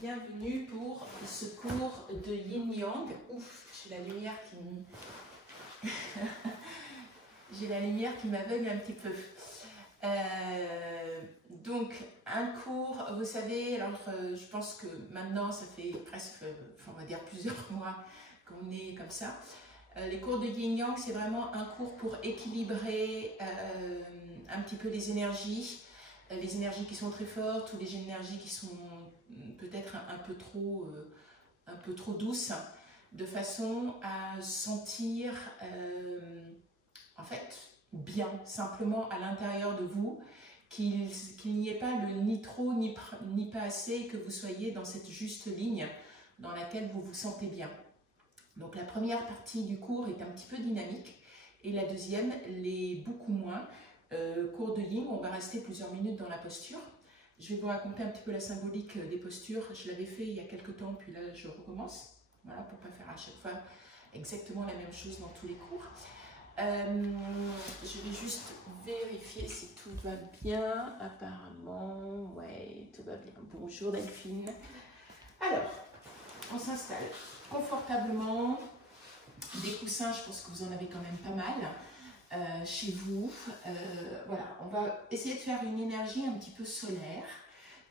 bienvenue pour ce cours de Yin Yang. Ouf, j'ai la lumière qui j'ai la lumière qui m'aveugle un petit peu. Donc un cours, vous savez, alors je pense que maintenant ça fait presque, on va dire plusieurs mois qu'on est comme ça. Les cours de Yin Yang, c'est vraiment un cours pour équilibrer un petit peu les énergies qui sont très fortes ou les énergies qui sont peut-être un peu trop douces, de façon à sentir en fait bien, simplement à l'intérieur de vous, qu'il n'y ait pas le ni trop ni pas assez, que vous soyez dans cette juste ligne dans laquelle vous vous sentez bien. Donc la première partie du cours est un petit peu dynamique et la deuxième l'est beaucoup moins. Cours de Yin, on va rester plusieurs minutes dans la posture. Je vais vous raconter un petit peu la symbolique des postures. Je l'avais fait il y a quelques temps, puis là je recommence. Voilà, pour ne pas faire à chaque fois exactement la même chose dans tous les cours. Je vais juste vérifier si tout va bien. Apparemment, ouais, tout va bien. Bonjour Delphine. Alors, on s'installe confortablement. Des coussins, je pense que vous en avez quand même pas mal chez vous. Voilà, on va essayer de faire une énergie un petit peu solaire.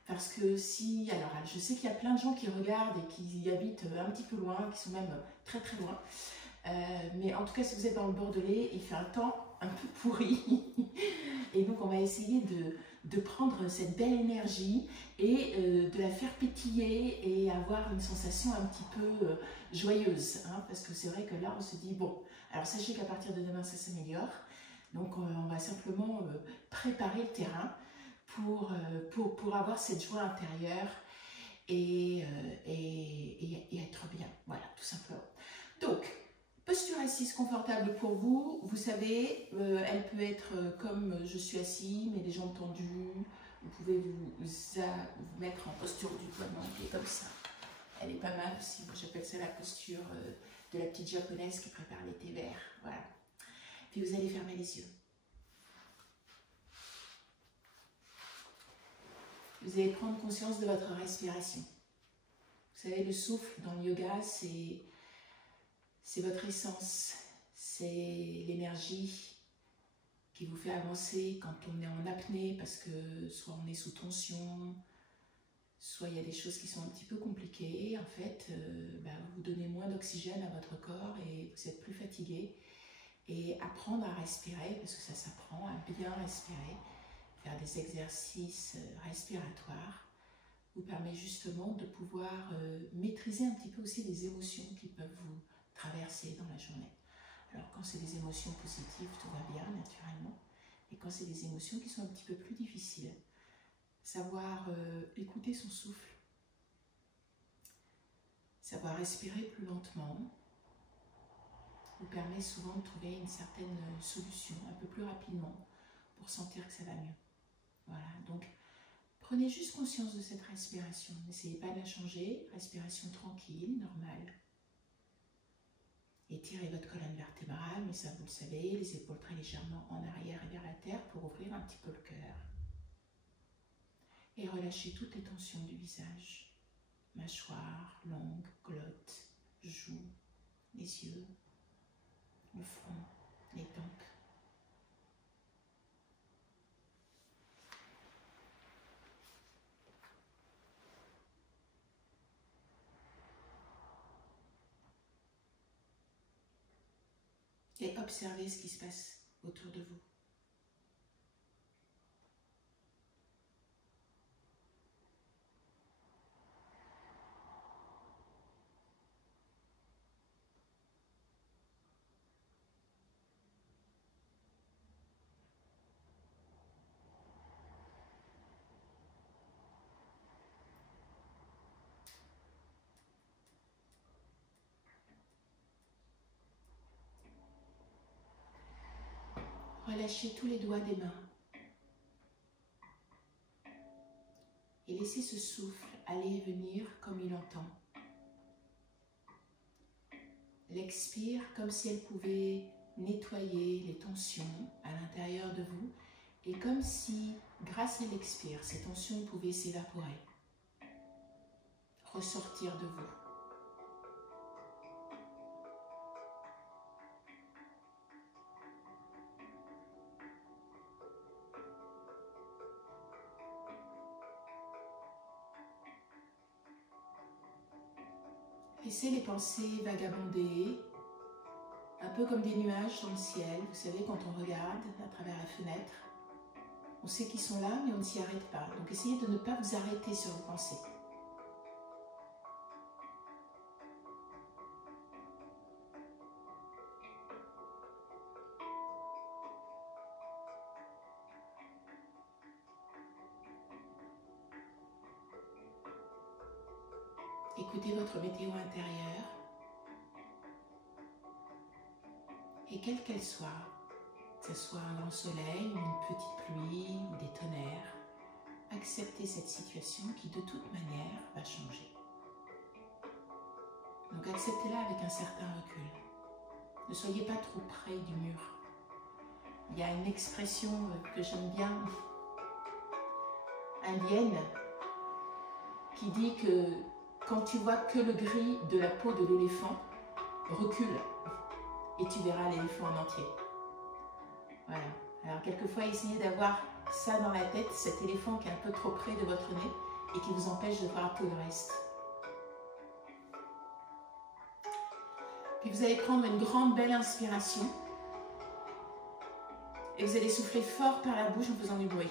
Parce que si, alors je sais qu'il y a plein de gens qui regardent et qui habitent un petit peu loin, qui sont même très très loin. Mais en tout cas, si vous êtes dans le Bordelais, il fait un temps un peu pourri. Et donc, on va essayer de prendre cette belle énergie et de la faire pétiller et avoir une sensation un petit peu joyeuse. Hein, parce que c'est vrai que là, on se dit, bon, alors sachez qu'à partir de demain, ça s'améliore. Donc, on va simplement préparer le terrain pour avoir cette joie intérieure et être bien. Voilà, tout simplement. Donc, posture assise confortable pour vous. Vous savez, elle peut être comme je suis assis, mais les jambes tendues. Vous pouvez vous mettre en posture du doigt qui est comme ça. Elle est pas mal aussi. J'appelle ça la posture de la petite japonaise qui prépare les thés verts. Voilà. Puis vous allez fermer les yeux. Vous allez prendre conscience de votre respiration. Vous savez, le souffle dans le yoga, c'est votre essence, c'est l'énergie qui vous fait avancer quand on est en apnée, parce que soit on est sous tension, soit il y a des choses qui sont un petit peu compliquées. En fait, vous donnez moins d'oxygène à votre corps et vous êtes plus fatigué. Et apprendre à respirer, parce que ça s'apprend à bien respirer, faire des exercices respiratoires, vous permet justement de pouvoir maîtriser un petit peu aussi les émotions qui peuvent vous traverser dans la journée. Alors quand c'est des émotions positives, tout va bien naturellement, et quand c'est des émotions qui sont un petit peu plus difficiles, savoir écouter son souffle, savoir respirer plus lentement, vous permet souvent de trouver une certaine solution un peu plus rapidement pour sentir que ça va mieux. Voilà, donc prenez juste conscience de cette respiration. N'essayez pas de la changer. Respiration tranquille, normale. Étirez votre colonne vertébrale, mais ça vous le savez, les épaules très légèrement en arrière et vers la terre pour ouvrir un petit peu le cœur. Et relâchez toutes les tensions du visage. Mâchoire, langue, glotte, joues, les yeux, le front, les tempes. Et observez ce qui se passe autour de vous. Relâchez tous les doigts des mains et laissez ce souffle aller et venir comme il entend. L'expire comme si elle pouvait nettoyer les tensions à l'intérieur de vous et comme si, grâce à l'expire, ces tensions pouvaient s'évaporer. ressortir de vous. Laissez les pensées vagabonder, un peu comme des nuages dans le ciel. Vous savez, quand on regarde à travers la fenêtre, on sait qu'ils sont là, mais on ne s'y arrête pas. Donc essayez de ne pas vous arrêter sur vos pensées. Écoutez votre météo intérieure. Et quelle qu'elle soit, que ce soit un grand soleil, une petite pluie ou des tonnerres, acceptez cette situation qui de toute manière va changer. Donc acceptez-la avec un certain recul. Ne soyez pas trop près du mur. Il y a une expression que j'aime bien, indienne, qui dit que quand tu vois que le gris de la peau de l'éléphant, recule et tu verras l'éléphant en entier. Voilà. Alors quelquefois, essayez d'avoir ça dans la tête, cet éléphant qui est un peu trop près de votre nez et qui vous empêche de voir tout le reste. Puis vous allez prendre une grande belle inspiration et vous allez souffler fort par la bouche en faisant du bruit.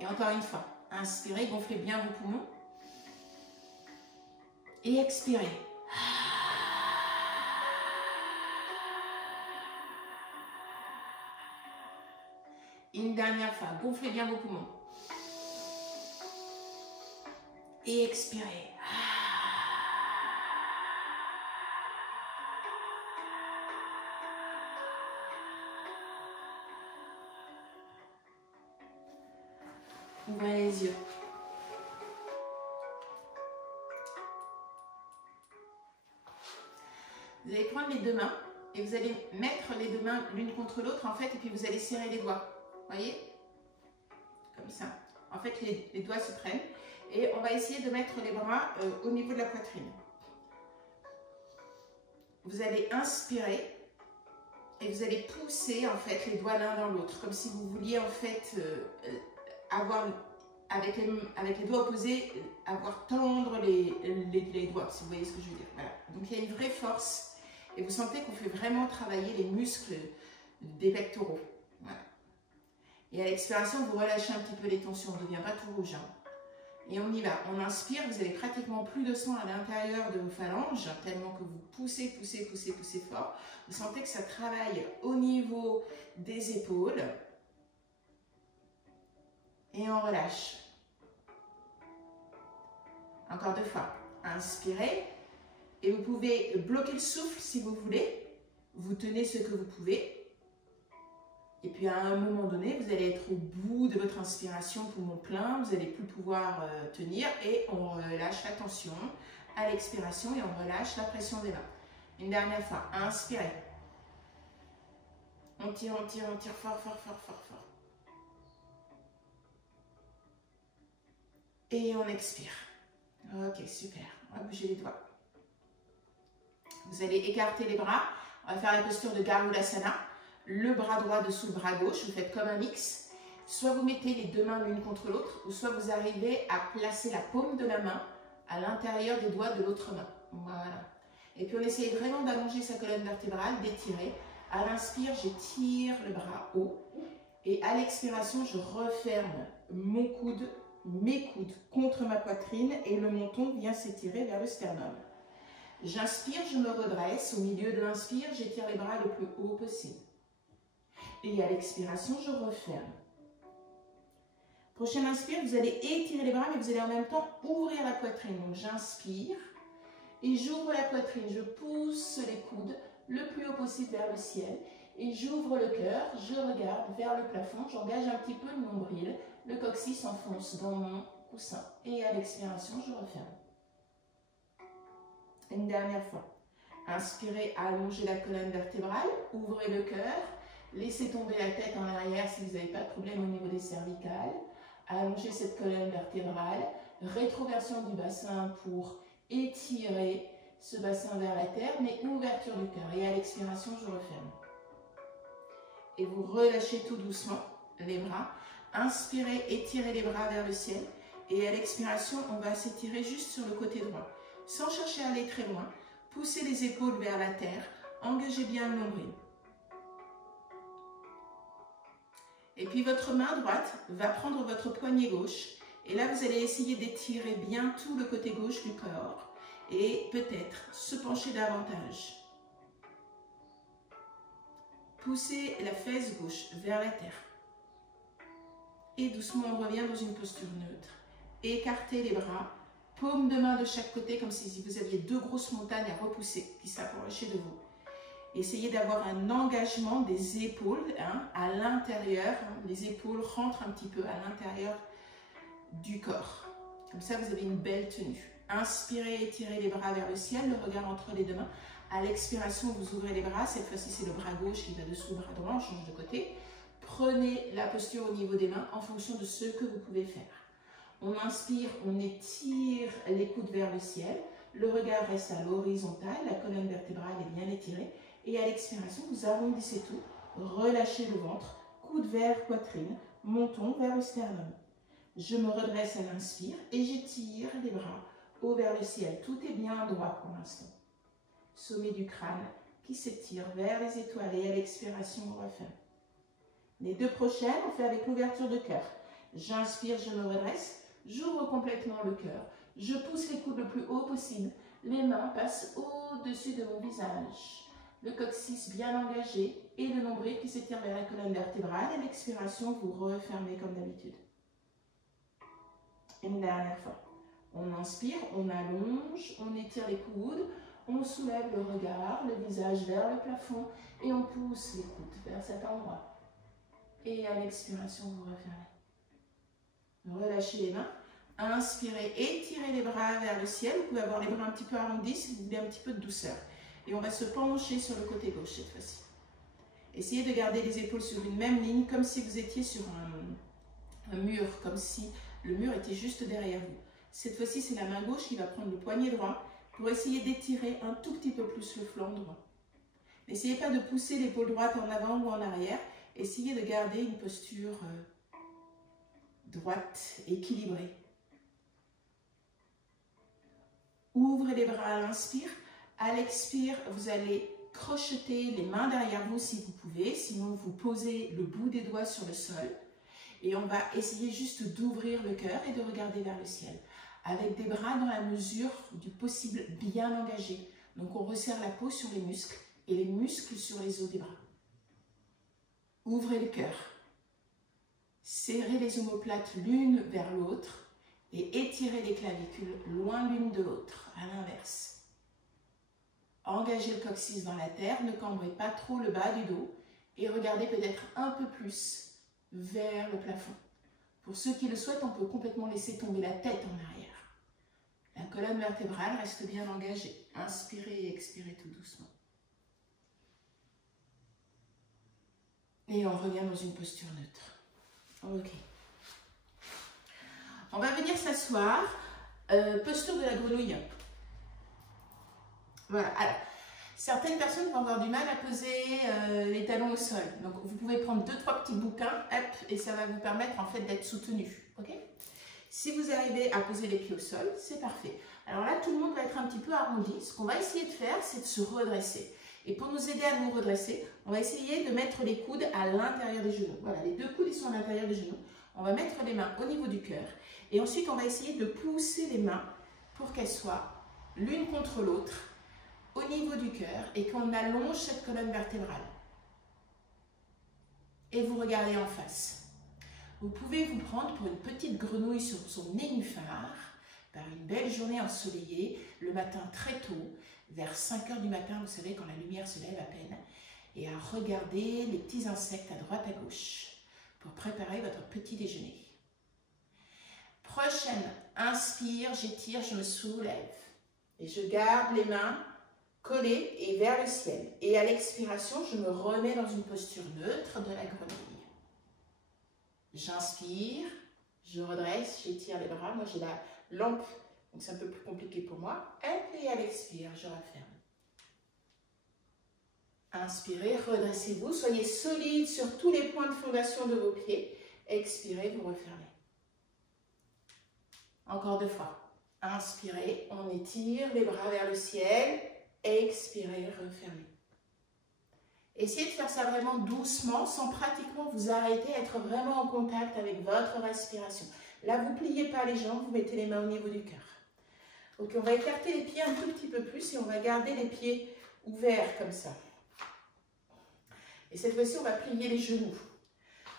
Et encore une fois, inspirez, gonflez bien vos poumons. Et expirez. Une dernière fois, gonflez bien vos poumons. Et expirez. Ouvrez les yeux. Vous allez prendre les deux mains et vous allez mettre les deux mains l'une contre l'autre en fait et puis vous allez serrer les doigts. Voyez? Comme ça. En fait, les doigts se prennent et on va essayer de mettre les bras au niveau de la poitrine. Vous allez inspirer et vous allez pousser en fait les doigts l'un dans l'autre comme si vous vouliez en fait avoir avec les doigts opposés avoir tendre les doigts, si vous voyez ce que je veux dire. Voilà. Donc il y a une vraie force et vous sentez qu'on fait vraiment travailler les muscles des pectoraux. Voilà. Et à l'expiration, vous relâchez un petit peu les tensions, on ne devient pas tout rouge. Hein. Et on y va. On inspire, vous avez pratiquement plus de sang à l'intérieur de vos phalanges, tellement que vous poussez, poussez, poussez, poussez fort. Vous sentez que ça travaille au niveau des épaules. Et on relâche. Encore deux fois. Inspirez. Et vous pouvez bloquer le souffle si vous voulez. Vous tenez ce que vous pouvez. Et puis à un moment donné, vous allez être au bout de votre inspiration, poumon plein. Vous n'allez plus pouvoir tenir. Et on relâche la tension à l'expiration et on relâche la pression des mains. Une dernière fois. Inspirez. On tire fort, fort, fort, fort, fort. Et on expire. Ok, super. On va bouger les doigts. Vous allez écarter les bras. On va faire la posture de Garudasana. Le bras droit dessous le bras gauche. Vous faites comme un mix. Soit vous mettez les deux mains l'une contre l'autre, ou soit vous arrivez à placer la paume de la main à l'intérieur des doigts de l'autre main. Voilà. Et puis on essaye vraiment d'allonger sa colonne vertébrale, d'étirer. À l'inspire, j'étire le bras haut. Et à l'expiration, je referme mon coude, mes coudes contre ma poitrine et le menton vient s'étirer vers le sternum. J'inspire, je me redresse. Au milieu de l'inspire, j'étire les bras le plus haut possible. Et à l'expiration, je referme. Prochaine inspire, vous allez étirer les bras, mais vous allez en même temps ouvrir la poitrine. Donc j'inspire et j'ouvre la poitrine. Je pousse les coudes le plus haut possible vers le ciel. Et j'ouvre le cœur, je regarde vers le plafond, j'engage un petit peu le nombril. Le coccyx s'enfonce dans mon coussin. Et à l'expiration, je referme. Une dernière fois. Inspirez, allongez la colonne vertébrale, ouvrez le cœur. Laissez tomber la tête en arrière si vous n'avez pas de problème au niveau des cervicales. Allongez cette colonne vertébrale. Rétroversion du bassin pour étirer ce bassin vers la terre, mais ouverture du cœur. Et à l'expiration, je referme. Et vous relâchez tout doucement les bras. Inspirez, étirez les bras vers le ciel. Et à l'expiration, on va s'étirer juste sur le côté droit. Sans chercher à aller très loin, poussez les épaules vers la terre. Engagez bien le nombril. Et puis votre main droite va prendre votre poignet gauche. Et là, vous allez essayer d'étirer bien tout le côté gauche du corps. Et peut-être se pencher davantage. Poussez la fesse gauche vers la terre. Et doucement, on revient dans une posture neutre. Écartez les bras, paume de main de chaque côté, comme si vous aviez deux grosses montagnes à repousser qui s'approchaient de vous. Essayez d'avoir un engagement des épaules à l'intérieur. Les épaules rentrent un petit peu à l'intérieur du corps. Comme ça, vous avez une belle tenue. Inspirez, étirez les bras vers le ciel, le regard entre les deux mains. À l'expiration, vous ouvrez les bras. Cette fois-ci, c'est le bras gauche qui va dessous le bras droit. On change de côté. Prenez la posture au niveau des mains en fonction de ce que vous pouvez faire. On inspire, on étire les coudes vers le ciel. Le regard reste à l'horizontale. La colonne vertébrale est bien étirée. Et à l'expiration, vous arrondissez tout. Relâchez le ventre. Coude vers poitrine. Montons vers le sternum. Je me redresse à l'inspire et j'étire les bras haut vers le ciel. Tout est bien droit pour l'instant. Sommet du crâne qui s'étire vers les étoiles et à l'expiration, on referme. Les deux prochaines, on fait avec l'ouverture de cœur. J'inspire, je me redresse, j'ouvre complètement le cœur. Je pousse les coudes le plus haut possible. Les mains passent au-dessus de mon visage. Le coccyx bien engagé et le nombril qui s'étire vers la colonne vertébrale. Et à l'expiration, vous refermez comme d'habitude. Une dernière fois. On inspire, on allonge, on étire les coudes, on soulève le regard, le visage vers le plafond et on pousse les coudes vers cet endroit. Et à l'expiration, vous refermez. Relâchez les mains. Inspirez, étirez les bras vers le ciel. Vous pouvez avoir les bras un petit peu arrondis si vous voulez un petit peu de douceur. Et on va se pencher sur le côté gauche cette fois-ci. Essayez de garder les épaules sur une même ligne, comme si vous étiez sur un mur, comme si le mur était juste derrière vous. Cette fois-ci, c'est la main gauche qui va prendre le poignet droit pour essayer d'étirer un tout petit peu plus le flanc droit. N'essayez pas de pousser l'épaule droite en avant ou en arrière. Essayez de garder une posture droite, équilibrée. Ouvrez les bras à l'inspire. À l'expire, vous allez crocheter les mains derrière vous si vous pouvez. Sinon, vous posez le bout des doigts sur le sol. Et on va essayer juste d'ouvrir le cœur et de regarder vers le ciel. Avec des bras dans la mesure du possible bien engagés. Donc, on resserre la peau sur les muscles et les muscles sur les os des bras. Ouvrez le cœur. Serrez les omoplates l'une vers l'autre et étirez les clavicules loin l'une de l'autre, à l'inverse. Engagez le coccyx dans la terre, ne cambrez pas trop le bas du dos et regardez peut-être un peu plus vers le plafond. Pour ceux qui le souhaitent, on peut complètement laisser tomber la tête en arrière. La colonne vertébrale reste bien engagée. Inspirez et expirez tout doucement. Et on revient dans une posture neutre. Ok. On va venir s'asseoir. Posture de la grenouille. Voilà. Alors, certaines personnes vont avoir du mal à poser les talons au sol. Donc, vous pouvez prendre 2-3 petits bouquins, hop, et ça va vous permettre en fait d'être soutenu. Ok ? Si vous arrivez à poser les pieds au sol, c'est parfait. Alors là, tout le monde va être un petit peu arrondi. Ce qu'on va essayer de faire, c'est de se redresser. Et pour nous aider à nous redresser, on va essayer de mettre les coudes à l'intérieur des genoux. Voilà, les deux coudes ils sont à l'intérieur des genoux. On va mettre les mains au niveau du cœur. Et ensuite, on va essayer de pousser les mains pour qu'elles soient l'une contre l'autre au niveau du cœur et qu'on allonge cette colonne vertébrale. Et vous regardez en face. Vous pouvez vous prendre pour une petite grenouille sur son nénuphar par une belle journée ensoleillée, le matin très tôt, vers 5 h du matin, vous savez, quand la lumière se lève à peine, et à regarder les petits insectes à droite à gauche pour préparer votre petit déjeuner. Prochaine, inspire, j'étire, je me soulève et je garde les mains collé et vers le ciel. Et à l'expiration, je me remets dans une posture neutre de la grenouille. J'inspire, je redresse, j'étire les bras. Moi, j'ai la lampe, donc c'est un peu plus compliqué pour moi. Et à l'expire, je referme. Inspirez, redressez-vous. Soyez solide sur tous les points de fondation de vos pieds. Expirez, vous refermez. Encore 2 fois. Inspirez, on étire les bras vers le ciel. Expirez, refermez. Essayez de faire ça vraiment doucement, sans pratiquement vous arrêter, être vraiment en contact avec votre respiration. Là, vous ne pliez pas les jambes, vous mettez les mains au niveau du cœur. Ok, on va écarter les pieds un tout petit peu plus et on va garder les pieds ouverts comme ça. Et cette fois-ci, on va plier les genoux.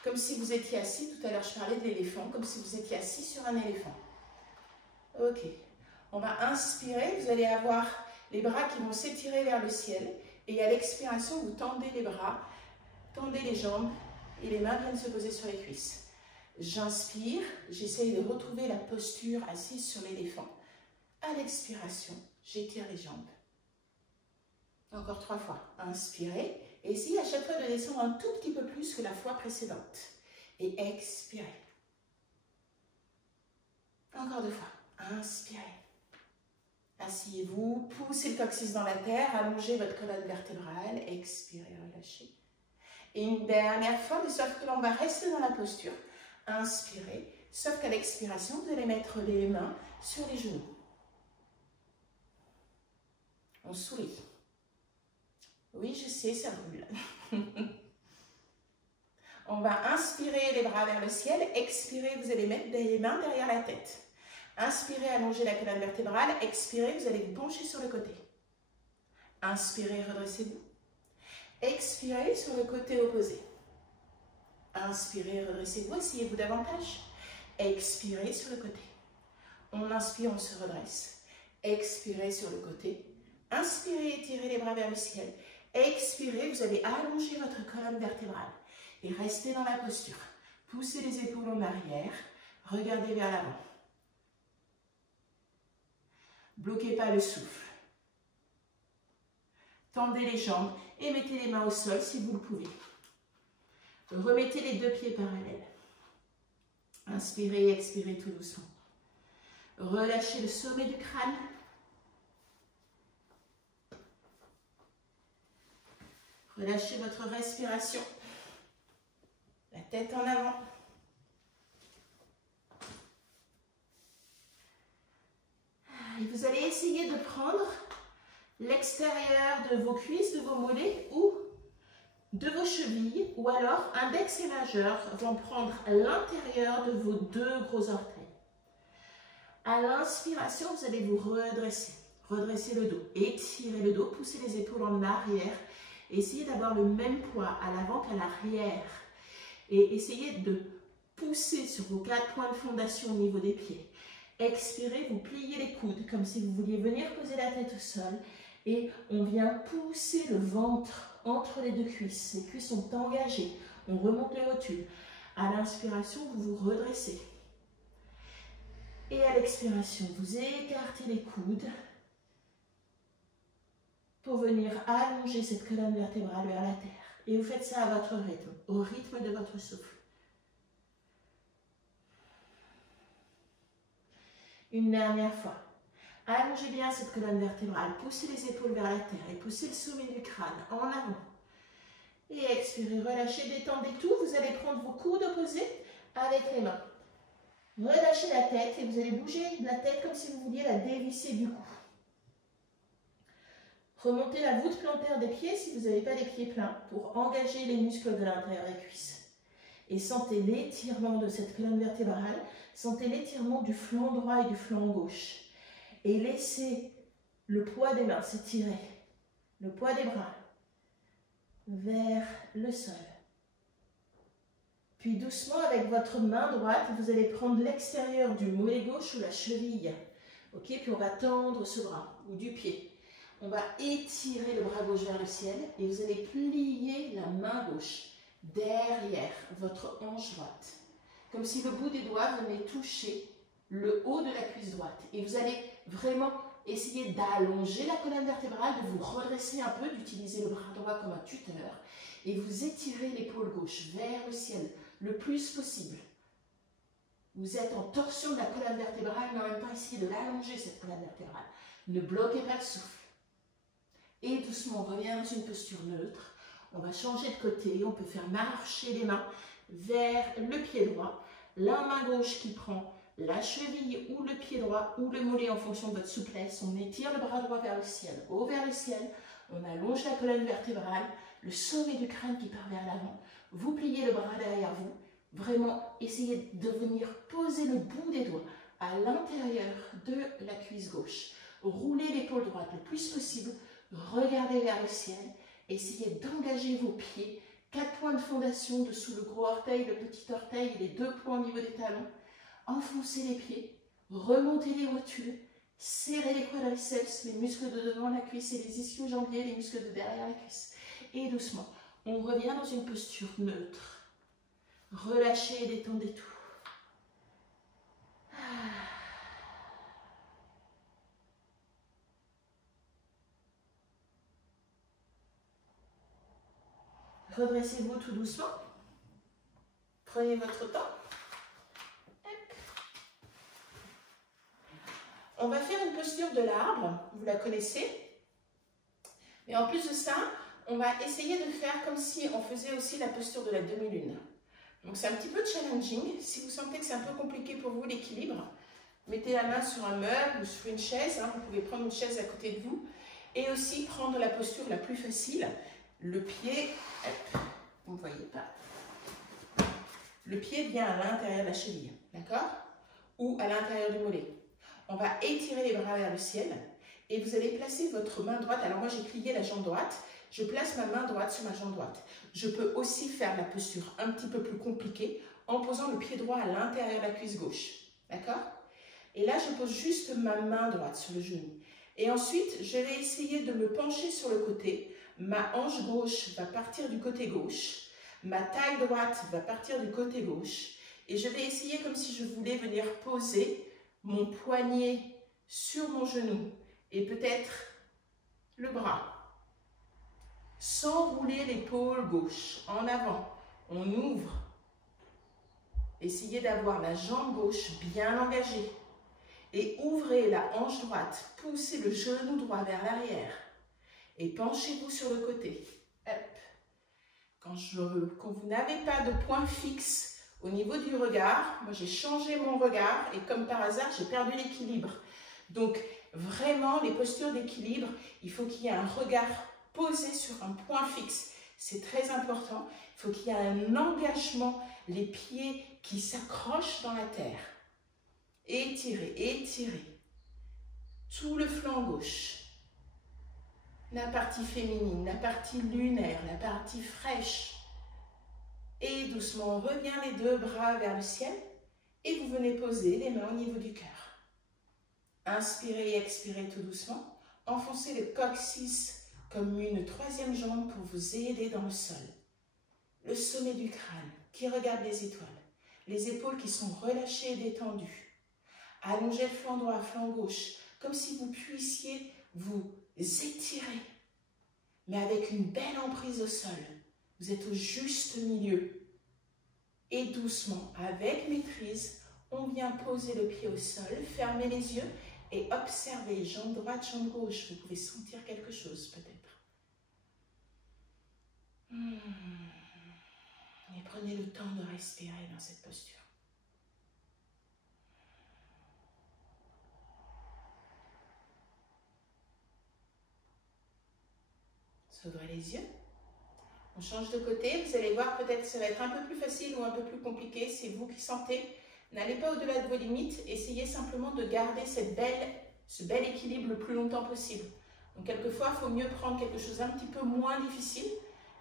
Comme si vous étiez assis, tout à l'heure je parlais de l'éléphant, comme si vous étiez assis sur un éléphant. Ok, on va inspirer, vous allez avoir les bras qui vont s'étirer vers le ciel. Et à l'expiration, vous tendez les bras, tendez les jambes et les mains viennent se poser sur les cuisses. J'inspire, j'essaye de retrouver la posture assise sur l'éléphant. À l'expiration, j'étire les jambes. Encore 3 fois. Inspirez. Et essayez à chaque fois de descendre un tout petit peu plus que la fois précédente. Et expirez. Encore 2 fois. Inspirez. Asseyez-vous, poussez le coccyx dans la terre, allongez votre colonne vertébrale, expirez, relâchez. Et une dernière fois, mais sauf que l'on va rester dans la posture. Inspirez, sauf qu'à l'expiration, vous allez mettre les mains sur les genoux. On sourit. Oui, je sais, ça brûle. On va inspirer les bras vers le ciel, expirer, vous allez mettre les mains derrière la tête. Inspirez, allongez la colonne vertébrale. Expirez, vous allez vous pencher sur le côté. Inspirez, redressez-vous. Expirez sur le côté opposé. Inspirez, redressez-vous. Asseyez-vous davantage. Expirez sur le côté. On inspire, on se redresse. Expirez sur le côté. Inspirez, étirez les bras vers le ciel. Expirez, vous allez allonger votre colonne vertébrale. Et restez dans la posture. Poussez les épaules en arrière. Regardez vers l'avant. Bloquez pas le souffle. Tendez les jambes et mettez les mains au sol si vous le pouvez. Remettez les 2 pieds parallèles. Inspirez et expirez tout doucement. Relâchez le sommet du crâne. Relâchez votre respiration. La tête en avant. Et vous allez essayer de prendre l'extérieur de vos cuisses, de vos mollets ou de vos chevilles, ou alors index et majeur vont prendre l'intérieur de vos 2 gros orteils. À l'inspiration, vous allez vous redresser. Redressez le dos, étirez le dos, poussez les épaules en arrière. Essayez d'avoir le même poids à l'avant qu'à l'arrière. Et essayez de pousser sur vos 4 points de fondation au niveau des pieds. Expirez, vous pliez les coudes comme si vous vouliez venir poser la tête au sol. Et on vient pousser le ventre entre les 2 cuisses. Les cuisses sont engagées. On remonte les rotules. À l'inspiration, vous vous redressez. Et à l'expiration, vous écartez les coudes pour venir allonger cette colonne vertébrale vers la terre. Et vous faites ça à votre rythme, au rythme de votre souffle. Une dernière fois. Allongez bien cette colonne vertébrale, poussez les épaules vers la terre et poussez le sommet du crâne en avant. Et expirez, relâchez, détendez tout. Vous allez prendre vos coudes opposés avec les mains. Relâchez la tête et vous allez bouger la tête comme si vous vouliez la dévisser du cou. Remontez la voûte plantaire des pieds si vous n'avez pas les pieds pleins pour engager les muscles de l'intérieur des cuisses. Et sentez l'étirement de cette colonne vertébrale, sentez l'étirement du flanc droit et du flanc gauche. Et laissez le poids des mains s'étirer, le poids des bras vers le sol. Puis doucement, avec votre main droite, vous allez prendre l'extérieur du mollet gauche ou la cheville. Ok, puis on va tendre ce bras ou du pied. On va étirer le bras gauche vers le ciel et vous allez plier la main gauche derrière votre hanche droite. Comme si le bout des doigts venait toucher le haut de la cuisse droite. Et vous allez vraiment essayez d'allonger la colonne vertébrale, de vous redresser un peu, d'utiliser le bras droit comme un tuteur et vous étirez l'épaule gauche vers le ciel le plus possible. Vous êtes en torsion de la colonne vertébrale, mais en même temps, essayez de l'allonger, cette colonne vertébrale. Ne bloquez pas le souffle. Et doucement, on revient dans une posture neutre. On va changer de côté. On peut faire marcher les mains vers le pied droit. La main gauche qui prend la cheville ou le pied droit ou le mollet en fonction de votre souplesse. On étire le bras droit vers le ciel, haut vers le ciel. On allonge la colonne vertébrale, le sommet du crâne qui part vers l'avant. Vous pliez le bras derrière vous. Vraiment, essayez de venir poser le bout des doigts à l'intérieur de la cuisse gauche. Roulez l'épaule droite le plus possible. Regardez vers le ciel. Essayez d'engager vos pieds. 4 points de fondation dessous le gros orteil, le petit orteil et les 2 points au niveau des talons. Enfoncez les pieds. Remontez les rotules. Serrez les quadriceps, les muscles de devant la cuisse et les ischio-jambiers, les muscles de derrière la cuisse. Et doucement, on revient dans une posture neutre. Relâchez et détendez tout. Redressez-vous tout doucement. Prenez votre temps. On va faire une posture de l'arbre, vous la connaissez. Mais en plus de ça, on va essayer de faire comme si on faisait aussi la posture de la demi-lune. Donc c'est un petit peu challenging. Si vous sentez que c'est un peu compliqué pour vous l'équilibre, mettez la main sur un meuble ou sur une chaise. Vous pouvez prendre une chaise à côté de vous. Et aussi prendre la posture la plus facile. Le pied, hop, vous ne voyez pas. Le pied vient à l'intérieur de la cheville, d'accord? Ou à l'intérieur du mollet. On va étirer les bras vers le ciel. Et vous allez placer votre main droite. Alors moi j'ai plié la jambe droite. Je place ma main droite sur ma jambe droite. Je peux aussi faire la posture un petit peu plus compliquée en posant le pied droit à l'intérieur de la cuisse gauche. D'accord? Et là, je pose juste ma main droite sur le genou. Et ensuite, je vais essayer de me pencher sur le côté. Ma hanche gauche va partir du côté gauche. Ma taille droite va partir du côté gauche. Et je vais essayer comme si je voulais venir poser mon poignet sur mon genou. Et peut-être le bras. Sans rouler l'épaule gauche, en avant, on ouvre. Essayez d'avoir la jambe gauche bien engagée. Et ouvrez la hanche droite, poussez le genou droit vers l'arrière. Et penchez-vous sur le côté. Hop. Quand vous n'avez pas de point fixe au niveau du regard, moi j'ai changé mon regard et comme par hasard, j'ai perdu l'équilibre. Donc vraiment, les postures d'équilibre, il faut qu'il y ait un regard posé sur un point fixe. C'est très important. Il faut qu'il y ait un engagement, les pieds qui s'accrochent dans la terre. Étirez, étirez. Tout le flanc gauche. La partie féminine, la partie lunaire, la partie fraîche. Et doucement, on revient les 2 bras vers le ciel. Et vous venez poser les mains au niveau du cœur. Inspirez et expirez tout doucement. Enfoncez le coccyx comme une 3e jambe pour vous aider dans le sol. Le sommet du crâne qui regarde les étoiles. Les épaules qui sont relâchées et détendues. Allongez le flanc droit, flanc gauche, comme si vous puissiez vous étirer, mais avec une belle emprise au sol. Vous êtes au juste milieu. Et doucement, avec maîtrise, on vient poser le pied au sol, fermez les yeux et observez, jambe droite, jambe gauche. Vous pouvez sentir quelque chose peut-être. Et prenez le temps de respirer dans cette posture. Ouvrez les yeux. On change de côté. Vous allez voir, peut-être que ça va être un peu plus facile ou un peu plus compliqué. C'est vous qui sentez. N'allez pas au-delà de vos limites. Essayez simplement de garder ce bel équilibre le plus longtemps possible. Donc, quelquefois, il faut mieux prendre quelque chose un petit peu moins difficile.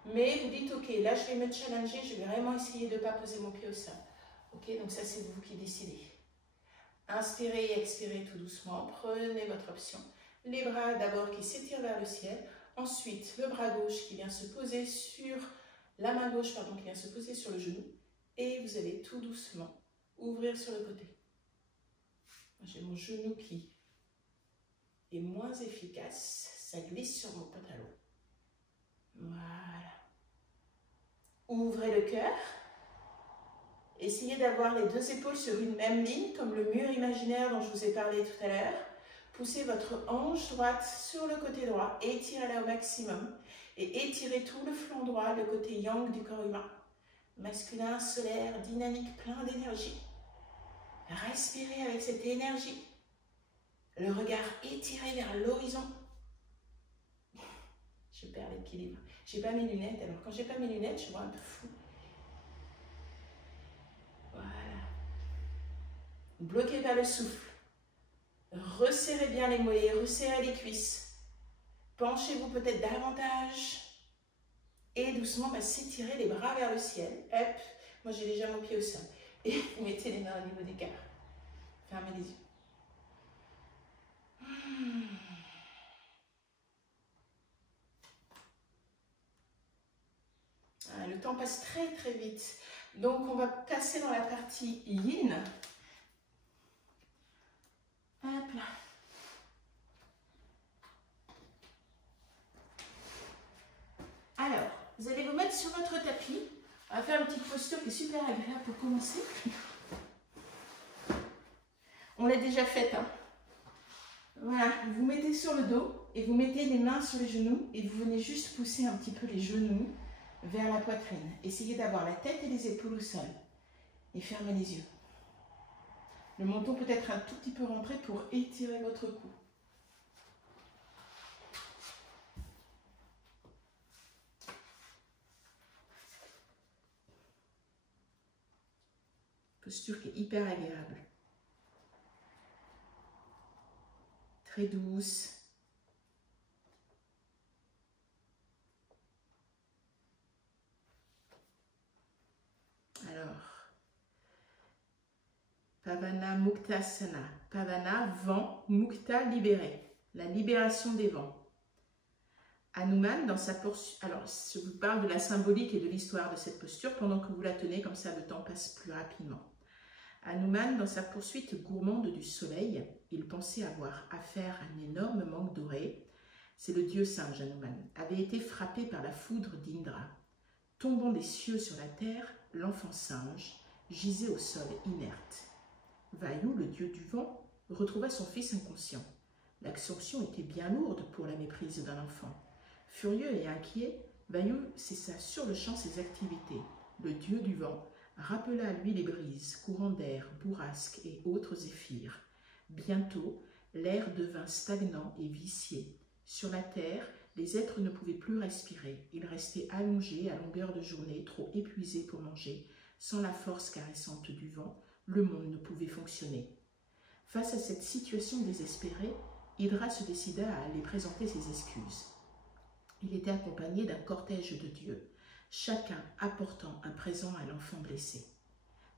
Mais vous dites, ok, là, je vais me challenger. Je vais vraiment essayer de ne pas poser mon pied au sol. Ok, donc ça, c'est vous qui décidez. Inspirez et expirez tout doucement. Prenez votre option. Les bras d'abord qui s'étirent vers le ciel. Ensuite, le bras gauche qui vient se poser sur la main gauche, pardon, qui vient se poser sur le genou. Et vous allez tout doucement ouvrir sur le côté. J'ai mon genou qui et moins efficace, ça glisse sur mon pantalon. Voilà. Ouvrez le cœur. Essayez d'avoir les deux épaules sur une même ligne, comme le mur imaginaire dont je vous ai parlé tout à l'heure. Poussez votre hanche droite sur le côté droit, étirez-la au maximum et étirez tout le flanc droit, le côté yang du corps humain. Masculin, solaire, dynamique, plein d'énergie. Respirez avec cette énergie. Le regard étiré vers l'horizon. Je perds l'équilibre. J'ai pas mes lunettes, alors quand j'ai pas mes lunettes, je vois un peu flou. Voilà. Bloquez pas le souffle. Resserrez bien les mollets, resserrez les cuisses. Penchez-vous peut-être davantage. Et doucement, s'étirer les bras vers le ciel. Hop, moi j'ai déjà mon pied au sol. Et vous mettez les mains au niveau des cœurs. Fermez les yeux. Le temps passe très très vite. Donc on va passer dans la partie yin. Hop là. Alors, vous allez vous mettre sur votre tapis. On va faire une petite posture qui est super agréable pour commencer. On l'a déjà faite, hein. Voilà, vous vous mettez sur le dos et vous mettez les mains sur les genoux et vous venez juste pousser un petit peu les genoux vers la poitrine. Essayez d'avoir la tête et les épaules au sol et fermez les yeux. Le menton peut être un tout petit peu rentré pour étirer votre cou. Posture qui est hyper agréable. Très douce. Alors, Pavana Muktasana. Pavana, vent, Mukta, libéré. La libération des vents. Hanuman, dans sa posture... Alors, je vous parle de la symbolique et de l'histoire de cette posture. Pendant que vous la tenez, comme ça, le temps passe plus rapidement. Hanuman, dans sa poursuite gourmande du soleil, il pensait avoir affaire à un énorme manque doré. C'est le dieu singe Hanuman, avait été frappé par la foudre d'Indra. Tombant des cieux sur la terre, l'enfant singe gisait au sol inerte. Vayu, le dieu du vent, retrouva son fils inconscient. L'accension était bien lourde pour la méprise d'un enfant. Furieux et inquiet, Vayu cessa sur le champ ses activités. Le dieu du vent rappela à lui les brises, courants d'air, bourrasques et autres zéphyrs. Bientôt, l'air devint stagnant et vicié. Sur la terre, les êtres ne pouvaient plus respirer. Ils restaient allongés à longueur de journée, trop épuisés pour manger. Sans la force caressante du vent, le monde ne pouvait fonctionner. Face à cette situation désespérée, Indra se décida à aller présenter ses excuses. Il était accompagné d'un cortège de dieux, chacun apportant un présent à l'enfant blessé.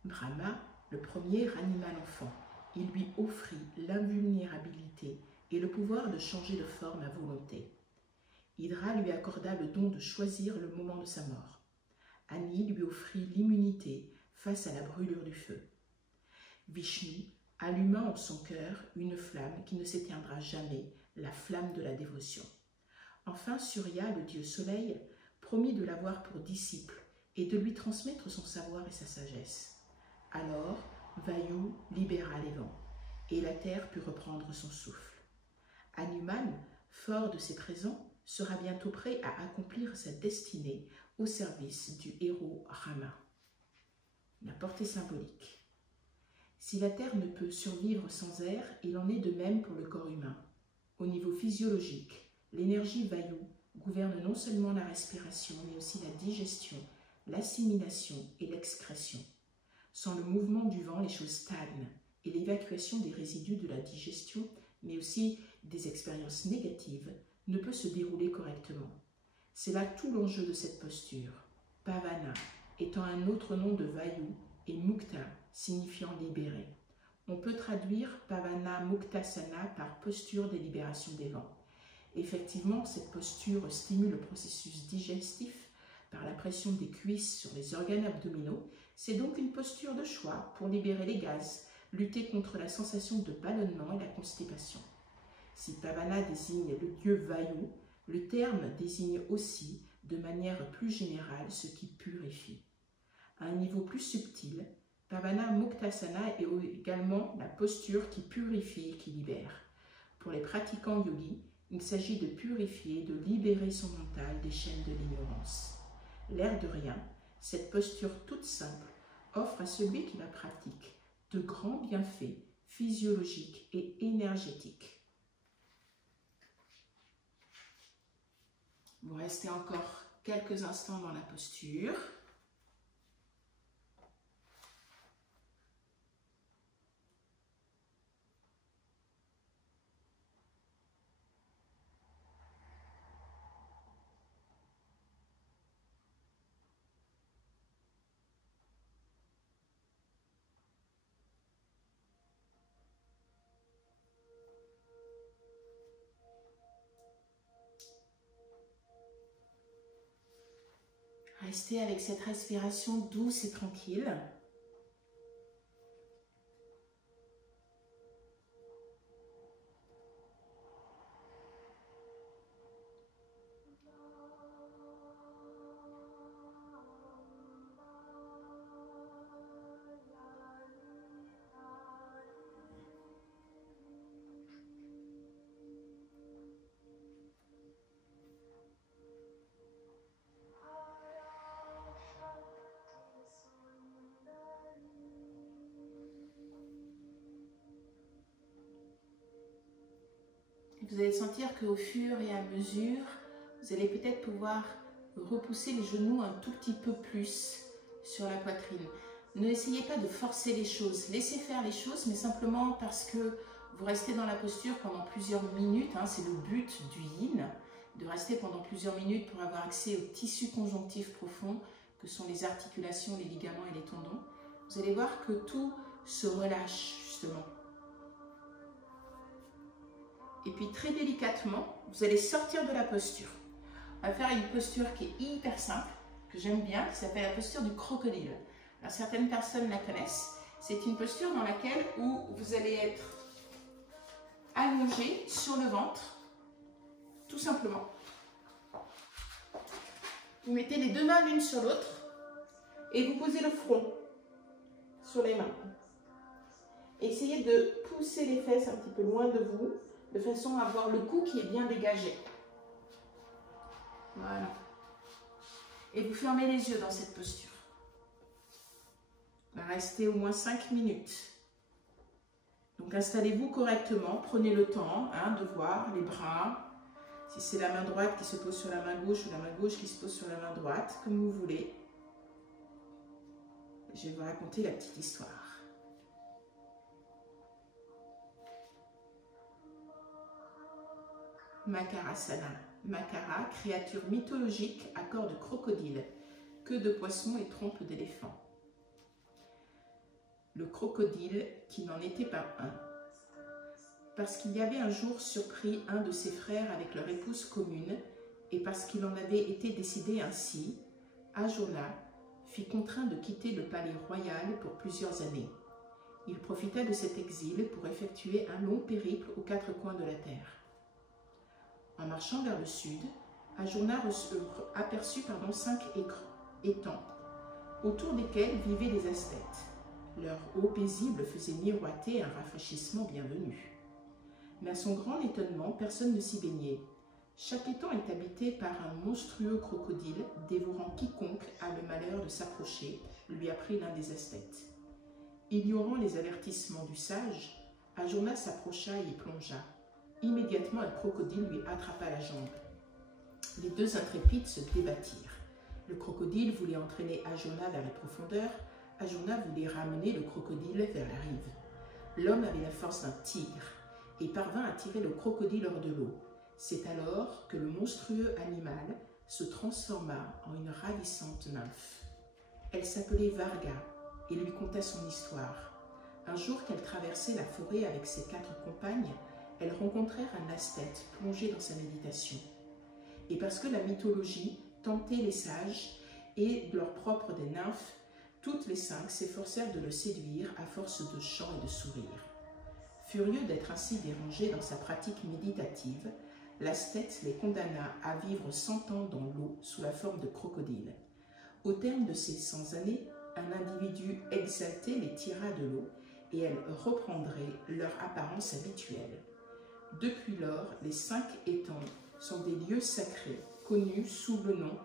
Brahma, le premier, ranima l'enfant. Il lui offrit l'invulnérabilité et le pouvoir de changer de forme à volonté. Indra lui accorda le don de choisir le moment de sa mort. Agni lui offrit l'immunité face à la brûlure du feu. Vishnu alluma en son cœur une flamme qui ne s'éteindra jamais, la flamme de la dévotion. Enfin, Surya, le dieu soleil, promit de l'avoir pour disciple et de lui transmettre son savoir et sa sagesse. Alors, Vayu libéra les vents, et la terre put reprendre son souffle. Hanuman, fort de ses présents, sera bientôt prêt à accomplir sa destinée au service du héros Rama. La portée symbolique. Si la terre ne peut survivre sans air, il en est de même pour le corps humain. Au niveau physiologique, l'énergie Vayu gouverne non seulement la respiration, mais aussi la digestion, l'assimilation et l'excrétion. Sans le mouvement du vent, les choses stagnent et l'évacuation des résidus de la digestion, mais aussi des expériences négatives, ne peut se dérouler correctement. C'est là tout l'enjeu de cette posture. Pavana étant un autre nom de Vayu et Mukta signifiant libéré. On peut traduire Pavana Muktasana par posture des libérations des vents. Effectivement, cette posture stimule le processus digestif par la pression des cuisses sur les organes abdominaux. C'est donc une posture de choix pour libérer les gaz, lutter contre la sensation de ballonnement et la constipation. Si Pavana désigne le dieu Vayu, le terme désigne aussi, de manière plus générale, ce qui purifie. À un niveau plus subtil, Pavana Muktasana est également la posture qui purifie et qui libère. Pour les pratiquants yogis, il s'agit de purifier, de libérer son mental des chaînes de l'ignorance. L'air de rien, cette posture toute simple offre à celui qui la pratique de grands bienfaits physiologiques et énergétiques. Vous restez encore quelques instants dans la posture. Restez avec cette respiration douce et tranquille. Vous allez sentir qu'au fur et à mesure, vous allez peut-être pouvoir repousser les genoux un tout petit peu plus sur la poitrine. N'essayez pas de forcer les choses, laissez faire les choses, mais simplement parce que vous restez dans la posture pendant plusieurs minutes, hein, c'est le but du yin, de rester pendant plusieurs minutes pour avoir accès au tissu conjonctif profond, que sont les articulations, les ligaments et les tendons. Vous allez voir que tout se relâche justement. Et puis très délicatement, vous allez sortir de la posture. On va faire une posture qui est hyper simple, que j'aime bien, qui s'appelle la posture du crocodile. Alors, certaines personnes la connaissent. C'est une posture dans laquelle vous allez être allongé sur le ventre, tout simplement. Vous mettez les deux mains l'une sur l'autre et vous posez le front sur les mains. Essayez de pousser les fesses un petit peu loin de vous, de façon à avoir le cou qui est bien dégagé. Voilà. Et vous fermez les yeux dans cette posture. On va rester au moins 5 minutes. Donc installez-vous correctement, prenez le temps de voir les bras. Si c'est la main droite qui se pose sur la main gauche ou la main gauche qui se pose sur la main droite, comme vous voulez. Je vais vous raconter la petite histoire. Makarasana. Makara, créature mythologique à corps de crocodile, queue de poisson et trompe d'éléphant. Le crocodile qui n'en était pas un. Parce qu'il y avait un jour surpris un de ses frères avec leur épouse commune, et parce qu'il en avait été décidé ainsi, Arjuna fut contraint de quitter le palais royal pour plusieurs années. Il profita de cet exil pour effectuer un long périple aux quatre coins de la terre. En marchant vers le sud, Arjuna aperçut 5 étangs, autour desquels vivaient des ascètes. Leur eau paisible faisait miroiter un rafraîchissement bienvenu. Mais à son grand étonnement, personne ne s'y baignait. Chaque étang est habité par un monstrueux crocodile dévorant quiconque a le malheur de s'approcher, lui apprit l'un des ascètes. Ignorant les avertissements du sage, Arjuna s'approcha et y plongea. Immédiatement, un crocodile lui attrapa la jambe. Les deux intrépides se débattirent. Le crocodile voulait entraîner Arjuna vers les profondeurs. Arjuna voulait ramener le crocodile vers la rive. L'homme avait la force d'un tigre et parvint à tirer le crocodile hors de l'eau. C'est alors que le monstrueux animal se transforma en une ravissante nymphe. Elle s'appelait Varga et lui conta son histoire. Un jour qu'elle traversait la forêt avec ses 4 compagnes, elles rencontrèrent un ascète plongé dans sa méditation. Et parce que la mythologie tentait les sages et leur propre des nymphes, toutes les 5 s'efforcèrent de le séduire à force de chants et de sourires. Furieux d'être ainsi dérangé dans sa pratique méditative, l'ascète les condamna à vivre 100 ans dans l'eau sous la forme de crocodiles. Au terme de ces 100 années, un individu exalté les tirera de l'eau et elles reprendraient leur apparence habituelle. Depuis lors, les 5 étangs sont des lieux sacrés connus sous le nom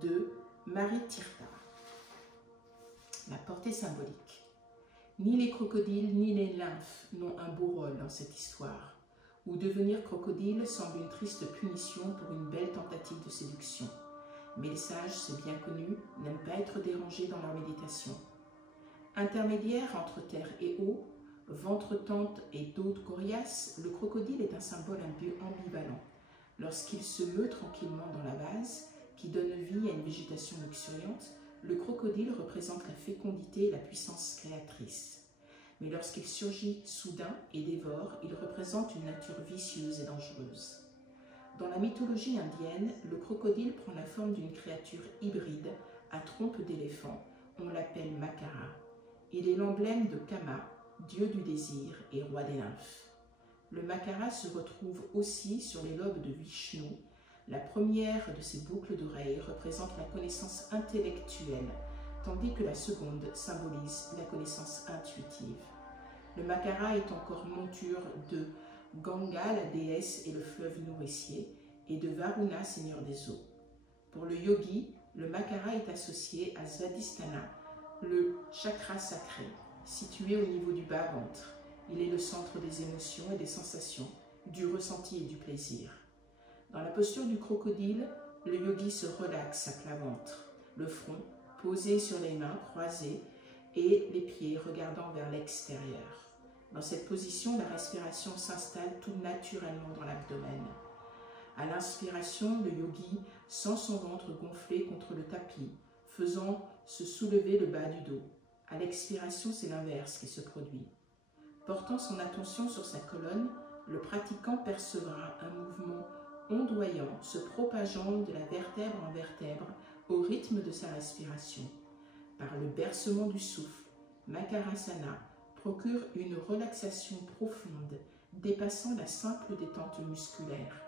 de Maritirtha. La portée symbolique. Ni les crocodiles ni les nymphes n'ont un beau rôle dans cette histoire, où devenir crocodile semble une triste punition pour une belle tentative de séduction. Mais les sages, c'est bien connu, n'aiment pas être dérangés dans leur méditation. Intermédiaire entre terre et eau, ventre-tente et dos coriace, le crocodile est un symbole ambivalent. Lorsqu'il se meut tranquillement dans la vase, qui donne vie à une végétation luxuriante, le crocodile représente la fécondité et la puissance créatrice. Mais lorsqu'il surgit soudain et dévore, il représente une nature vicieuse et dangereuse. Dans la mythologie indienne, le crocodile prend la forme d'une créature hybride à trompe d'éléphant. On l'appelle Makara. Il est l'emblème de Kama, dieu du désir et roi des nymphes. Le Makara se retrouve aussi sur les lobes de Vishnu. La première de ces boucles d'oreilles représente la connaissance intellectuelle, tandis que la seconde symbolise la connaissance intuitive. Le Makara est encore monture de Ganga, la déesse et le fleuve nourricier, et de Varuna, seigneur des eaux. Pour le yogi, le Makara est associé à Svadhisthana, le chakra sacré, situé au niveau du bas-ventre. Il est le centre des émotions et des sensations, du ressenti et du plaisir. Dans la posture du crocodile, le yogi se relaxe à plat ventre, le front posé sur les mains croisées et les pieds regardant vers l'extérieur. Dans cette position, la respiration s'installe tout naturellement dans l'abdomen. À l'inspiration, le yogi sent son ventre gonfler contre le tapis, faisant se soulever le bas du dos. À l'expiration, c'est l'inverse qui se produit. Portant son attention sur sa colonne, le pratiquant percevra un mouvement ondoyant se propageant de la vertèbre en vertèbre au rythme de sa respiration. Par le bercement du souffle, Makarasana procure une relaxation profonde, dépassant la simple détente musculaire.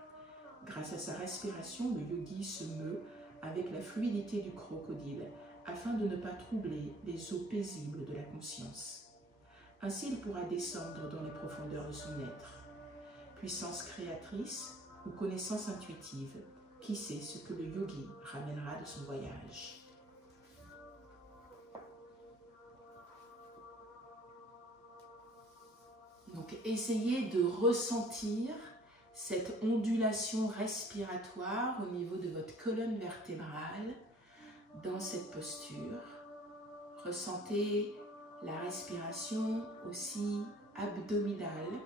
Grâce à sa respiration, le yogi se meut avec la fluidité du crocodile, afin de ne pas troubler les eaux paisibles de la conscience. Ainsi, il pourra descendre dans les profondeurs de son être. Puissance créatrice ou connaissance intuitive, qui sait ce que le yogi ramènera de son voyage. Donc, essayez de ressentir cette ondulation respiratoire au niveau de votre colonne vertébrale dans cette posture. Ressentez la respiration aussi abdominale.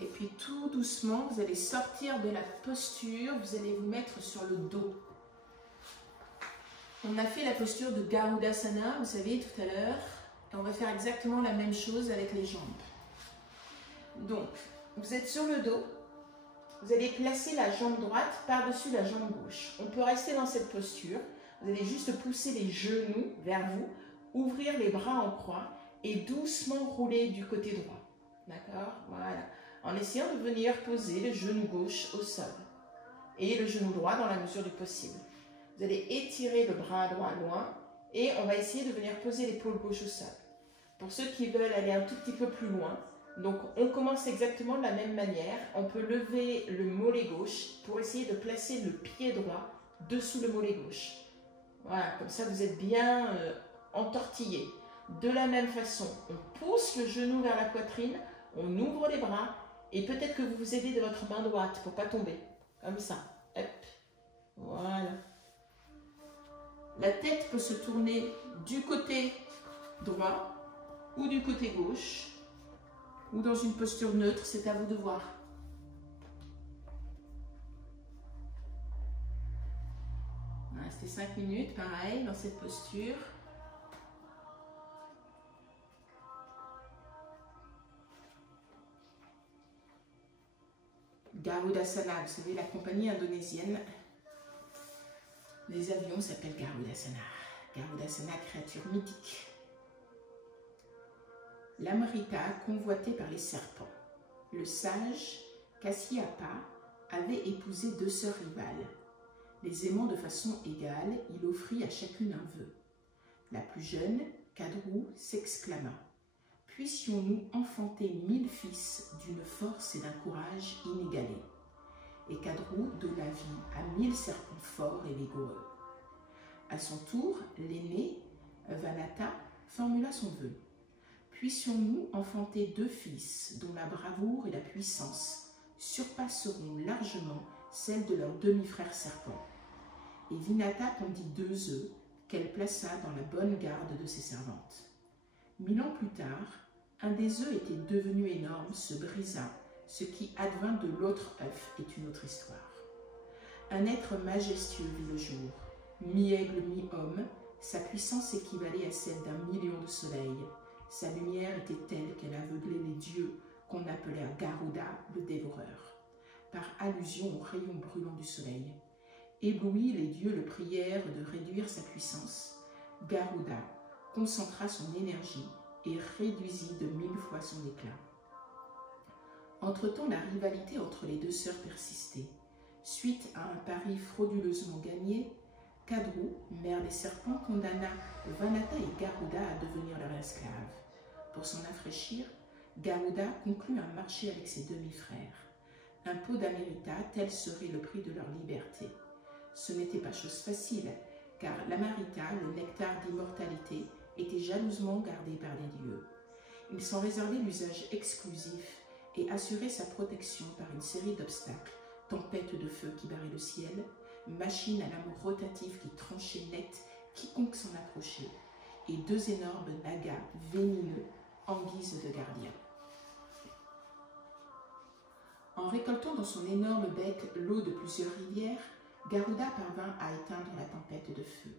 Et puis tout doucement, vous allez sortir de la posture, vous allez vous mettre sur le dos. On a fait la posture de Garudasana, vous savez, tout à l'heure. Et on va faire exactement la même chose avec les jambes. Donc, vous êtes sur le dos. Vous allez placer la jambe droite par-dessus la jambe gauche. On peut rester dans cette posture. Vous allez juste pousser les genoux vers vous, ouvrir les bras en croix et doucement rouler du côté droit. D'accord? Voilà. En essayant de venir poser le genou gauche au sol et le genou droit dans la mesure du possible. Vous allez étirer le bras droit loin et on va essayer de venir poser l'épaule gauche au sol. Pour ceux qui veulent aller un tout petit peu plus loin, donc on commence exactement de la même manière. On peut lever le mollet gauche pour essayer de placer le pied droit dessous le mollet gauche. Voilà, comme ça vous êtes bien entortillé. De la même façon, on pousse le genou vers la poitrine, on ouvre les bras et peut-être que vous vous aidez de votre main droite pour ne pas tomber. Comme ça. Hop. Voilà. La tête peut se tourner du côté droit ou du côté gauche. ou dans une posture neutre, c'est à vous de voir. On va rester 5 minutes, pareil, dans cette posture. Garudasana, vous savez, la compagnie indonésienne des avions s'appelle Garudasana. Garudasana, créature mythique. L'Amrita, convoité par les serpents. Le sage Kasyapa avait épousé 2 sœurs rivales. Les aimant de façon égale, il offrit à chacune un vœu. La plus jeune, Kadru, s'exclama: « Puissions-nous enfanter 1000 fils d'une force et d'un courage inégalés. » Et Kadru donna vie à 1000 serpents forts et vigoureux. À son tour, l'aîné, Vanata, formula son vœu. « Puissions-nous enfanter 2 fils dont la bravoure et la puissance surpasseront largement celles de leurs demi-frères serpents. » Et Vinata pondit 2 œufs qu'elle plaça dans la bonne garde de ses servantes. 1000 ans plus tard, un des œufs était devenu énorme, se brisa. Ce qui advint de l'autre œuf est une autre histoire. Un être majestueux vit le jour, mi-aigle, mi-homme. Sa puissance équivalait à celle d'1 million de soleils. Sa lumière était telle qu'elle aveuglait les dieux qu'on appelait Garuda, le dévoreur, par allusion au rayon brûlant du soleil. Ébloui, les dieux le prièrent de réduire sa puissance. Garuda concentra son énergie et réduisit de 1000 fois son éclat. Entre-temps, la rivalité entre les 2 sœurs persistait. Suite à un pari frauduleusement gagné, Kadru, mère des serpents, condamna Vanata et Garuda à devenir leurs esclaves. Pour s'en affranchir, Garuda conclut un marché avec ses demi-frères. Un pot d'Amrita, tel serait le prix de leur liberté. Ce n'était pas chose facile, car l'Amrita, le nectar d'immortalité, était jalousement gardé par les dieux. Ils s'en réservaient l'usage exclusif et assuraient sa protection par une série d'obstacles, tempêtes de feu qui barraient le ciel, machines à l'amour rotatif qui tranchaient net quiconque s'en approchait, et 2 énormes nagas venimeux en guise de gardiens. En récoltant dans son énorme bec l'eau de plusieurs rivières, Garuda parvint à éteindre la tempête de feu.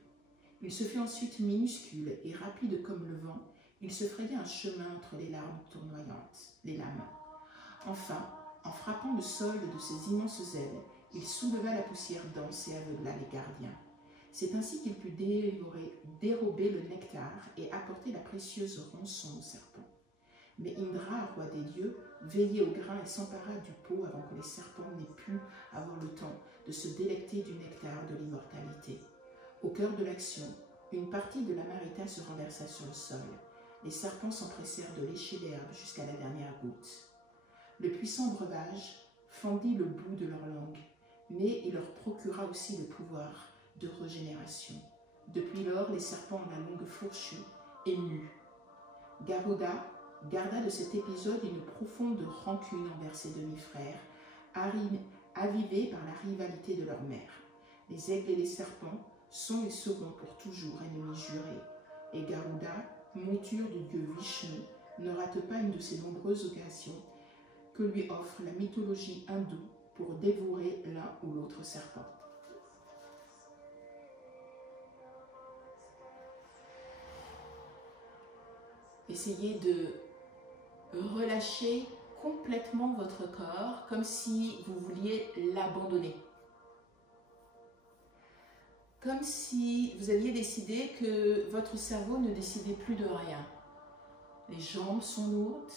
Il se fit ensuite minuscule et rapide comme le vent. Il se fraya un chemin entre les larmes tournoyantes, les lames. Enfin, en frappant le sol de ses immenses ailes, il souleva la poussière dense et aveugla les gardiens. C'est ainsi qu'il put dérober le nectar et apporter la précieuse rançon au serpent. Mais Indra, roi des dieux, veillait au grain et s'empara du pot avant que les serpents n'aient pu avoir le temps de se délecter du nectar de l'immortalité. Au cœur de l'action, une partie de l'Amrita se renversa sur le sol. Les serpents s'empressèrent de lécher l'herbe jusqu'à la dernière goutte. Le puissant breuvage fendit le bout de leur langue, mais il leur procura aussi le pouvoir de régénération. Depuis lors, les serpents ont la langue fourchue et nue. Garuda garda de cet épisode une profonde rancune envers ses demi-frères, avivés par la rivalité de leur mère. Les aigles et les serpents sont et seront pour toujours ennemis jurés, et Garuda, monture du dieu Vishnu, ne rate pas une de ces nombreuses occasions que lui offre la mythologie hindoue pour dévorer l'un ou l'autre serpent. Essayez de relâcher complètement votre corps comme si vous vouliez l'abandonner. Comme si vous aviez décidé que votre cerveau ne décidait plus de rien. Les jambes sont lourdes,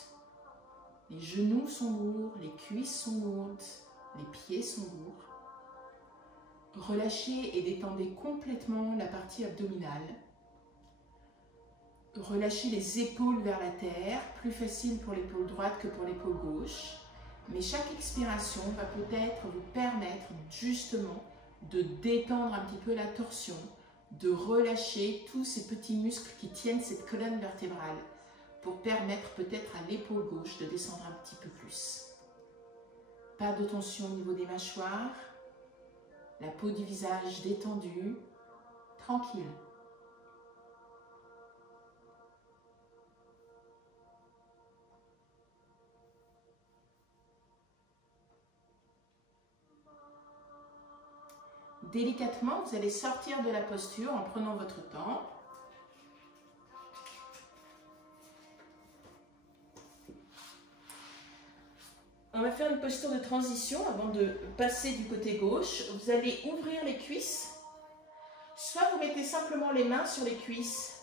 les genoux sont lourds, les cuisses sont lourdes, les pieds sont lourds. Relâchez et détendez complètement la partie abdominale. Relâchez les épaules vers la terre, plus facile pour l'épaule droite que pour l'épaule gauche. Mais chaque expiration va peut-être vous permettre justement de détendre un petit peu la torsion, de relâcher tous ces petits muscles qui tiennent cette colonne vertébrale pour permettre peut-être à l'épaule gauche de descendre un petit peu plus. Pas de tension au niveau des mâchoires, la peau du visage détendue, tranquille. Délicatement, vous allez sortir de la posture en prenant votre temps. On va faire une posture de transition avant de passer du côté gauche. Vous allez ouvrir les cuisses. Soit vous mettez simplement les mains sur les cuisses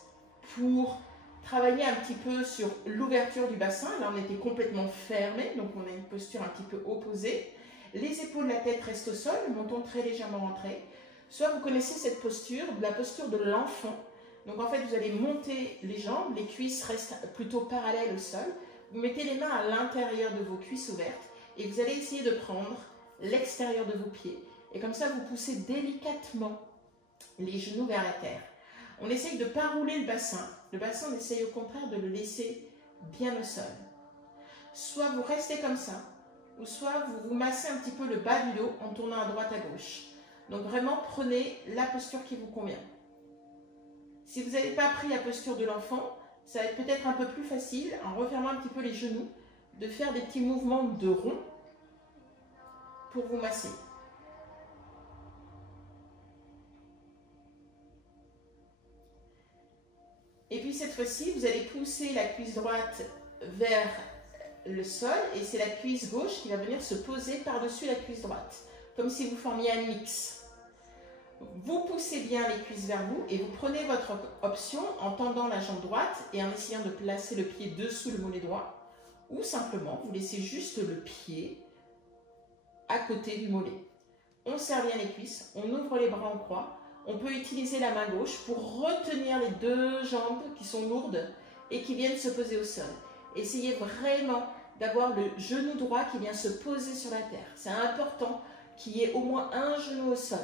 pour travailler un petit peu sur l'ouverture du bassin. Là, on était complètement fermé, donc on a une posture un petit peu opposée. Les épaules, la tête restent au sol, le menton très légèrement rentré. Soit vous connaissez cette posture, la posture de l'enfant. Donc en fait, vous allez monter les jambes, les cuisses restent plutôt parallèles au sol. Vous mettez les mains à l'intérieur de vos cuisses ouvertes et vous allez essayer de prendre l'extérieur de vos pieds. Et comme ça, vous poussez délicatement les genoux vers la terre. On essaye de ne pas rouler le bassin. Le bassin, on essaye au contraire de le laisser bien au sol. Soit vous restez comme ça, ou soit vous vous massez un petit peu le bas du dos en tournant à droite à gauche. Donc vraiment, prenez la posture qui vous convient. Si vous n'avez pas pris la posture de l'enfant, ça va être peut-être un peu plus facile, en refermant un petit peu les genoux, de faire des petits mouvements de rond pour vous masser. Et puis cette fois-ci, vous allez pousser la cuisse droite vers le sol et c'est la cuisse gauche qui va venir se poser par-dessus la cuisse droite, comme si vous formiez un mix. Vous poussez bien les cuisses vers vous et vous prenez votre option en tendant la jambe droite et en essayant de placer le pied dessous le mollet droit ou simplement vous laissez juste le pied à côté du mollet. On serre bien les cuisses, on ouvre les bras en croix, on peut utiliser la main gauche pour retenir les deux jambes qui sont lourdes et qui viennent se poser au sol. Essayez vraiment d'avoir le genou droit qui vient se poser sur la terre. C'est important qu'il y ait au moins un genou au sol.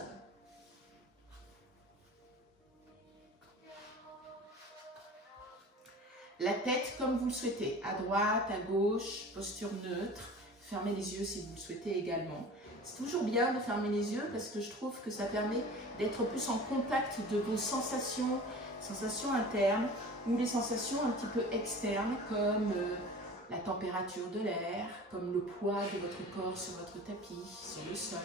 La tête comme vous le souhaitez, à droite, à gauche, posture neutre. Fermez les yeux si vous le souhaitez également. C'est toujours bien de fermer les yeux parce que je trouve que ça permet d'être plus en contact de vos sensations, sensations internes ou les sensations un petit peu externes comme la température de l'air, comme le poids de votre corps sur votre tapis, sur le sol.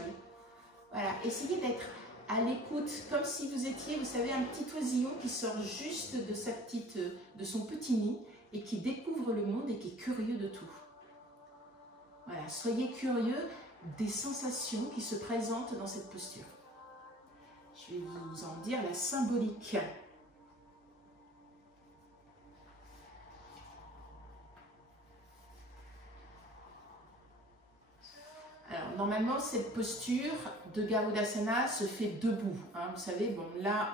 Voilà, essayez d'être à l'écoute, comme si vous étiez, vous savez, un petit oisillon qui sort juste de son petit nid et qui découvre le monde et qui est curieux de tout. Voilà, soyez curieux des sensations qui se présentent dans cette posture. Je vais vous en dire la symbolique. Alors, normalement, cette posture de Garudasana se fait debout. Hein. Vous savez, bon, là,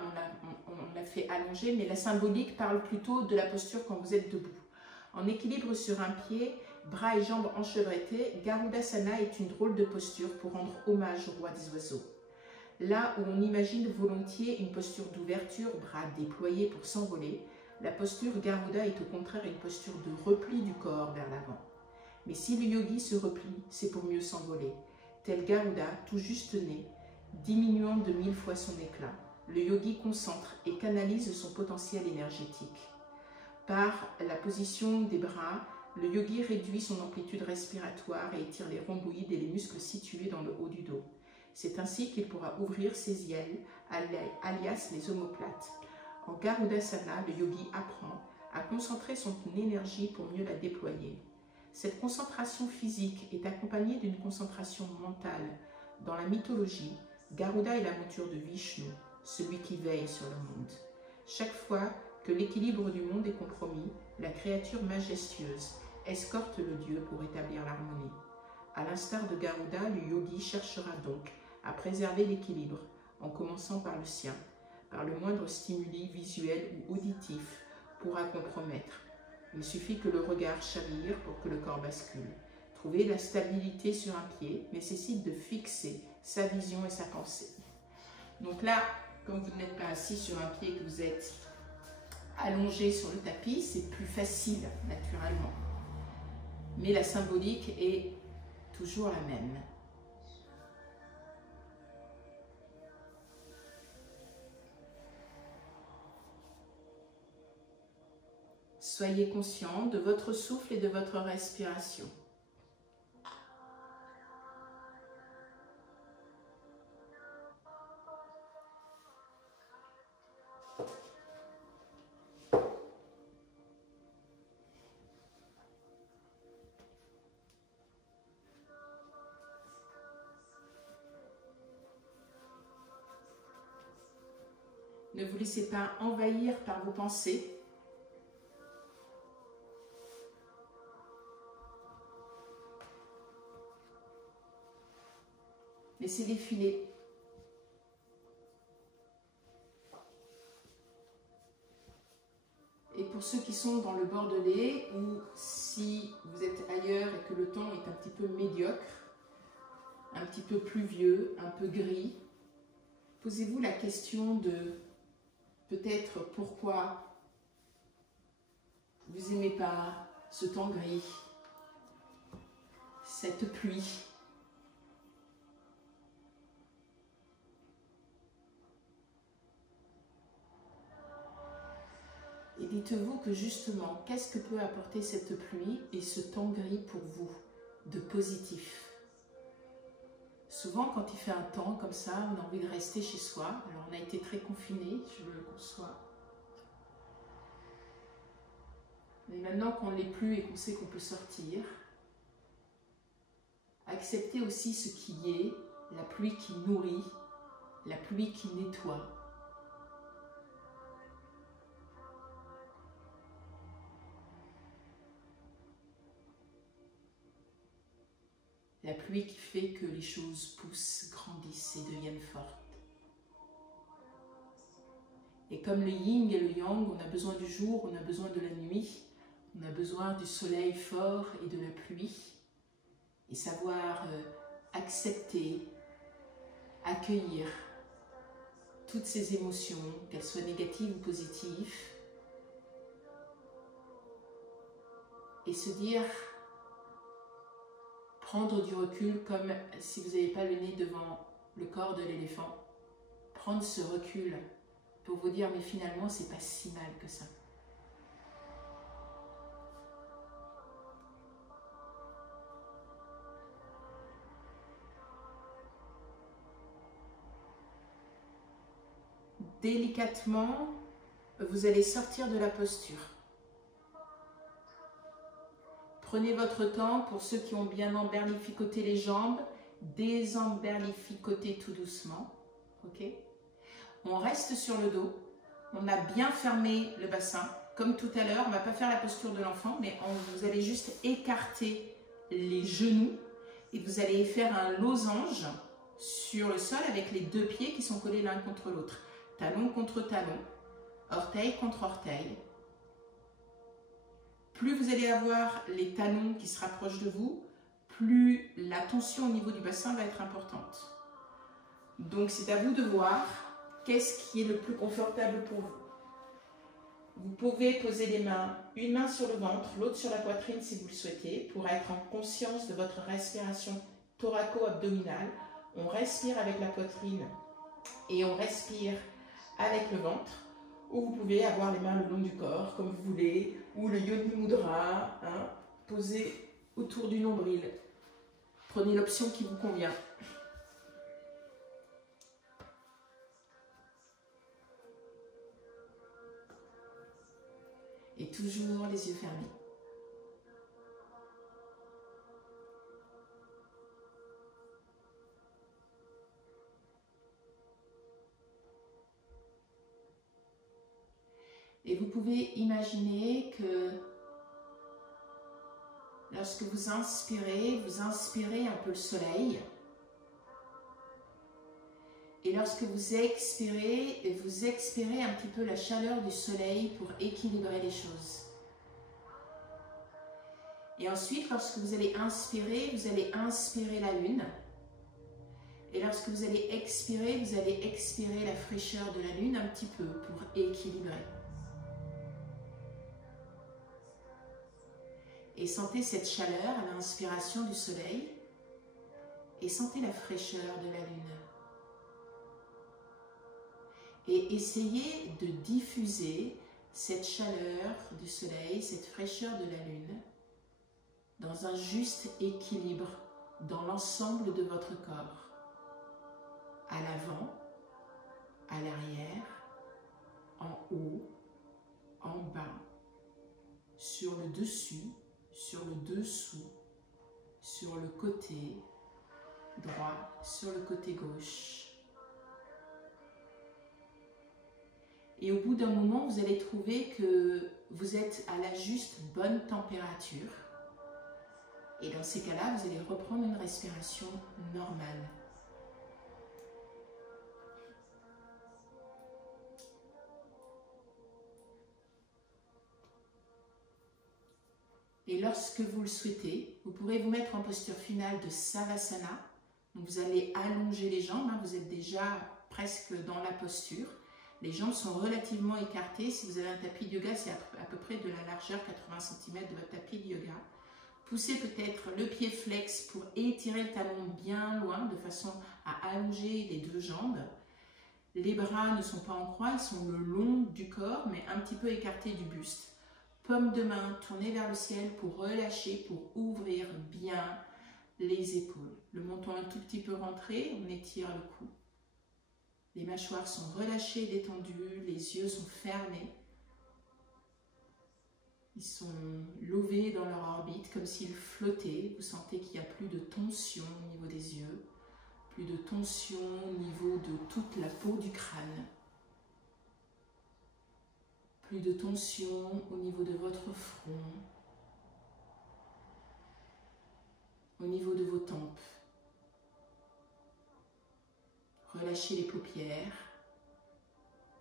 on l'a fait allonger, mais la symbolique parle plutôt de la posture quand vous êtes debout. En équilibre sur un pied, bras et jambes enchevêtrés, Garudasana est une drôle de posture pour rendre hommage au roi des oiseaux. Là où on imagine volontiers une posture d'ouverture, bras déployés pour s'envoler, la posture Garuda est au contraire une posture de repli du corps vers l'avant. Mais si le yogi se replie, c'est pour mieux s'envoler. Tel Garuda, tout juste né, diminuant de 1000 fois son éclat, le yogi concentre et canalise son potentiel énergétique. Par la position des bras, le yogi réduit son amplitude respiratoire et étire les rhomboïdes et les muscles situés dans le haut du dos. C'est ainsi qu'il pourra ouvrir ses ailes, alias les omoplates. En Garudasana, le yogi apprend à concentrer son énergie pour mieux la déployer. Cette concentration physique est accompagnée d'une concentration mentale. Dans la mythologie, Garuda est la monture de Vishnu, celui qui veille sur le monde. Chaque fois que l'équilibre du monde est compromis, la créature majestueuse escorte le dieu pour établir l'harmonie. À l'instar de Garuda, le yogi cherchera donc à préserver l'équilibre, en commençant par le sien, par le moindre stimuli visuel ou auditif pourra compromettre. Il suffit que le regard chavire pour que le corps bascule. Trouver la stabilité sur un pied nécessite de fixer sa vision et sa pensée. Donc là, comme vous n'êtes pas assis sur un pied, que vous êtes allongé sur le tapis, c'est plus facile naturellement. Mais la symbolique est toujours la même. Soyez conscient de votre souffle et de votre respiration. Ne vous laissez pas envahir par vos pensées. Laissez-les filer. Et pour ceux qui sont dans le Bordelais, ou si vous êtes ailleurs et que le temps est un petit peu médiocre, un petit peu pluvieux, un peu gris, posez-vous la question de peut-être pourquoi vous n'aimez pas ce temps gris, cette pluie. Et dites-vous que justement, qu'est-ce que peut apporter cette pluie et ce temps gris pour vous de positif? Souvent, quand il fait un temps comme ça, on a envie de rester chez soi. Alors, on a été très confinés, je le conçois. Mais maintenant qu'on ne l'est plus et qu'on sait qu'on peut sortir, acceptez aussi ce qui est, la pluie qui nourrit, la pluie qui nettoie. La pluie qui fait que les choses poussent, grandissent et deviennent fortes. Et comme le yin et le yang, on a besoin du jour, on a besoin de la nuit, on a besoin du soleil fort et de la pluie. Et savoir accepter, accueillir toutes ces émotions, qu'elles soient négatives ou positives, et se dire, prendre du recul comme si vous n'avez pas le nez devant le corps de l'éléphant, prendre ce recul pour vous dire, mais finalement, c'est pas si mal que ça. Délicatement, vous allez sortir de la posture. Prenez votre temps, pour ceux qui ont bien emberlificoté les jambes, désemberlificotez tout doucement. Ok ? On reste sur le dos, on a bien fermé le bassin. Comme tout à l'heure, on ne va pas faire la posture de l'enfant, mais vous allez juste écarter les genoux et vous allez faire un losange sur le sol avec les deux pieds qui sont collés l'un contre l'autre. Talon contre talon, orteil contre orteil. Plus vous allez avoir les talons qui se rapprochent de vous, plus la tension au niveau du bassin va être importante. Donc c'est à vous de voir qu'est-ce qui est le plus confortable pour vous. Vous pouvez poser les mains, une main sur le ventre, l'autre sur la poitrine si vous le souhaitez, pour être en conscience de votre respiration thoraco-abdominale. On respire avec la poitrine et on respire avec le ventre. Ou vous pouvez avoir les mains le long du corps, comme vous voulez, ou le Yoni Mudra, posé autour du nombril. Prenez l'option qui vous convient. Et toujours les yeux fermés. Et vous pouvez imaginer que lorsque vous inspirez un peu le soleil. Et lorsque vous expirez un petit peu la chaleur du soleil pour équilibrer les choses. Et ensuite, lorsque vous allez inspirer la lune. Et lorsque vous allez expirer la fraîcheur de la lune un petit peu pour équilibrer. Et sentez cette chaleur à l'inspiration du soleil et sentez la fraîcheur de la lune. Et essayez de diffuser cette chaleur du soleil, cette fraîcheur de la lune dans un juste équilibre dans l'ensemble de votre corps. À l'avant, à l'arrière, en haut, en bas, sur le dessus, sur le dessous, sur le côté droit, sur le côté gauche. Et au bout d'un moment, vous allez trouver que vous êtes à la juste bonne température. Et dans ces cas-là, vous allez reprendre une respiration normale. Et lorsque vous le souhaitez, vous pourrez vous mettre en posture finale de Savasana. Donc vous allez allonger les jambes, hein, vous êtes déjà presque dans la posture. Les jambes sont relativement écartées. Si vous avez un tapis de yoga, c'est à peu près de la largeur 80 cm de votre tapis de yoga. Poussez peut-être le pied flex pour étirer le talon bien loin, de façon à allonger les deux jambes. Les bras ne sont pas en croix, ils sont le long du corps, mais un petit peu écartés du buste. Paume de main tournée vers le ciel pour relâcher, pour ouvrir bien les épaules. Le menton un tout petit peu rentré, on étire le cou. Les mâchoires sont relâchées, détendues, les yeux sont fermés. Ils sont levés dans leur orbite comme s'ils flottaient. Vous sentez qu'il n'y a plus de tension au niveau des yeux, plus de tension au niveau de toute la peau du crâne. Plus de tension au niveau de votre front, au niveau de vos tempes. Relâchez les paupières,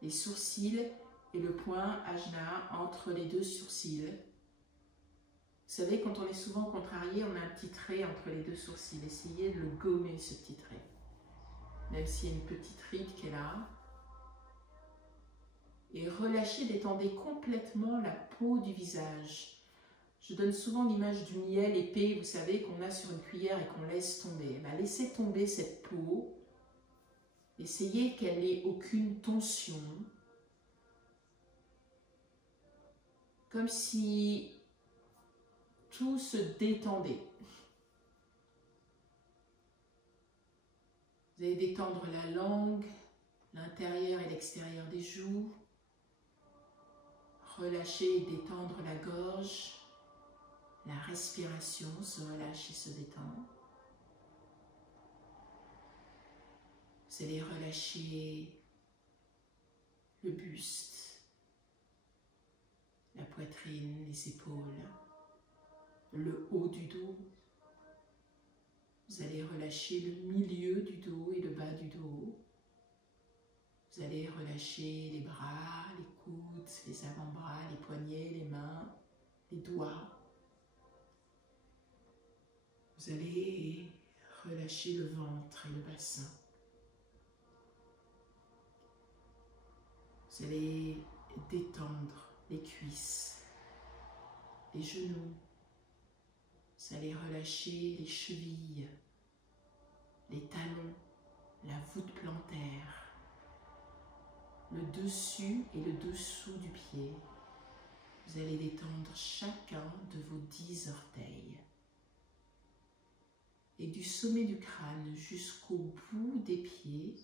les sourcils et le point ajna entre les deux sourcils. Vous savez, quand on est souvent contrarié, on a un petit trait entre les deux sourcils. Essayez de le gommer, ce petit trait. Même s'il y a une petite ride qui est là. Et relâchez, détendez complètement la peau du visage. Je donne souvent l'image du miel épais, vous savez, qu'on a sur une cuillère et qu'on laisse tomber. Ben, laissez tomber cette peau. Essayez qu'elle n'ait aucune tension. Comme si tout se détendait. Vous allez détendre la langue, l'intérieur et l'extérieur des joues. Relâcher et détendre la gorge. La respiration se relâche et se détend. Vous allez relâcher le buste, la poitrine, les épaules, le haut du dos. Vous allez relâcher le milieu du dos et le bas du dos. Vous allez relâcher les bras, les coudes, les avant-bras, les poignets, les mains, les doigts. Vous allez relâcher le ventre et le bassin. Vous allez détendre les cuisses, les genoux. Vous allez relâcher les chevilles, les talons, la voûte plantaire, le dessus et le dessous du pied. Vous allez détendre chacun de vos 10 orteils. Et du sommet du crâne jusqu'au bout des pieds,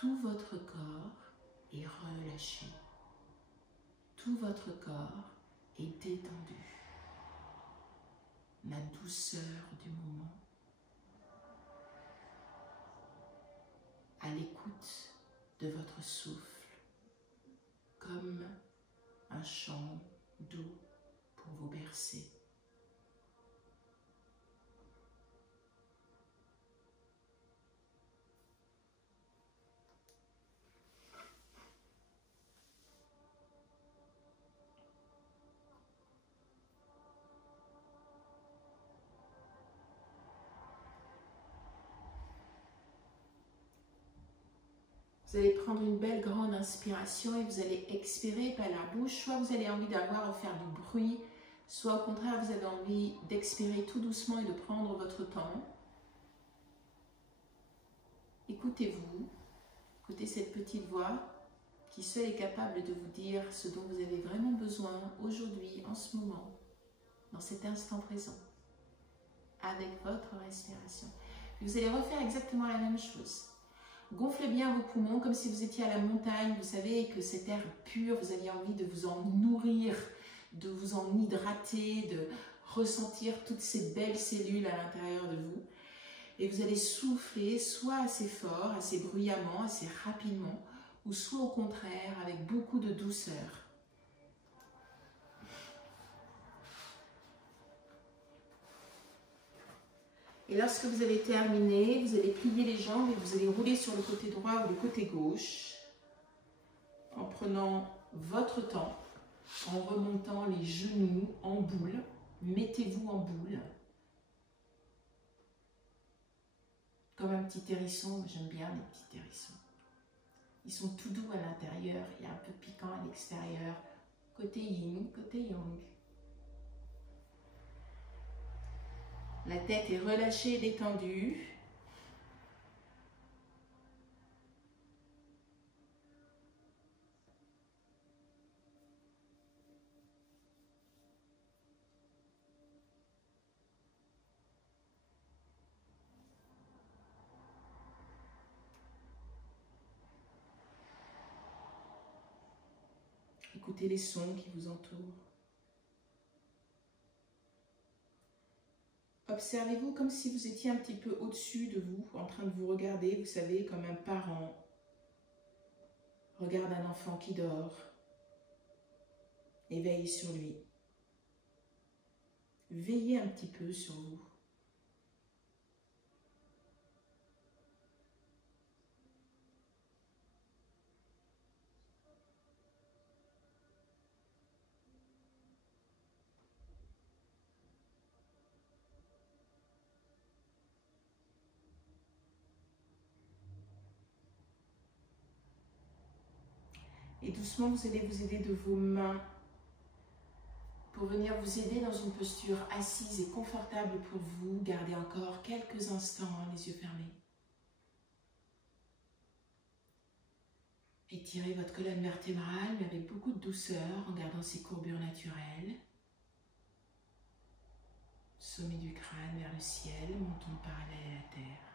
tout votre corps est relâché. Tout votre corps est détendu. La douceur du moment. À l'écoute de votre souffle, comme un chant doux pour vous bercer. Vous allez prendre une belle grande inspiration et vous allez expirer par la bouche. Soit vous avez envie d'avoir ou faire du bruit, soit au contraire vous avez envie d'expirer tout doucement et de prendre votre temps. Écoutez-vous, écoutez cette petite voix qui seule est capable de vous dire ce dont vous avez vraiment besoin aujourd'hui, en ce moment, dans cet instant présent, avec votre respiration. Puis vous allez refaire exactement la même chose. Gonflez bien vos poumons comme si vous étiez à la montagne, vous savez que cet air pur, vous aviez envie de vous en nourrir, de vous en hydrater, de ressentir toutes ces belles cellules à l'intérieur de vous. Et vous allez souffler soit assez fort, assez bruyamment, assez rapidement, ou soit au contraire avec beaucoup de douceur. Et lorsque vous avez terminé, vous allez plier les jambes et vous allez rouler sur le côté droit ou le côté gauche en prenant votre temps, en remontant les genoux en boule. Mettez-vous en boule. Comme un petit hérisson, j'aime bien les petits hérissons. Ils sont tout doux à l'intérieur et un peu piquants à l'extérieur. Côté yin, côté yang. La tête est relâchée et détendue. Écoutez les sons qui vous entourent. Observez-vous comme si vous étiez un petit peu au-dessus de vous, en train de vous regarder, vous savez, comme un parent regarde un enfant qui dort et veille sur lui. Veillez un petit peu sur vous. Et doucement, vous allez vous aider de vos mains pour venir vous aider dans une posture assise et confortable pour vous. Gardez encore quelques instants les yeux fermés. Étirez votre colonne vertébrale, mais avec beaucoup de douceur, en gardant ses courbures naturelles. Sommet du crâne vers le ciel, menton parallèle à la terre.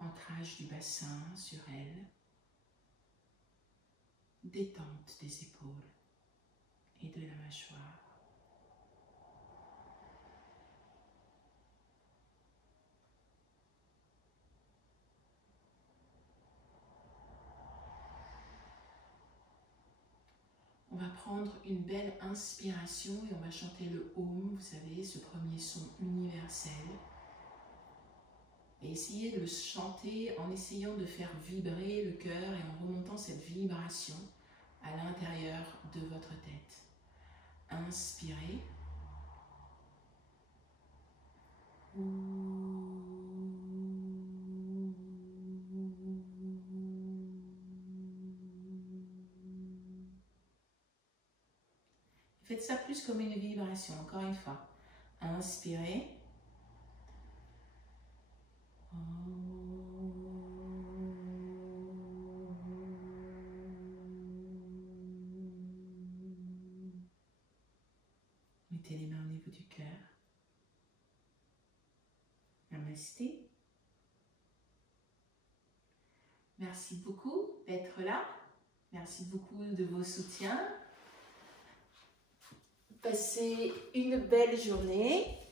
Ancrage du bassin sur elle. Détente des épaules et de la mâchoire. On va prendre une belle inspiration et on va chanter le Om, vous savez, ce premier son universel. Et essayez de le chanter en essayant de faire vibrer le cœur et en remontant cette vibration à l'intérieur de votre tête. Inspirez. Faites ça plus comme une vibration, encore une fois. Inspirez. Mettez les mains au niveau du cœur. Namasté. Merci beaucoup d'être là. Merci beaucoup de vos soutiens. Passez une belle journée.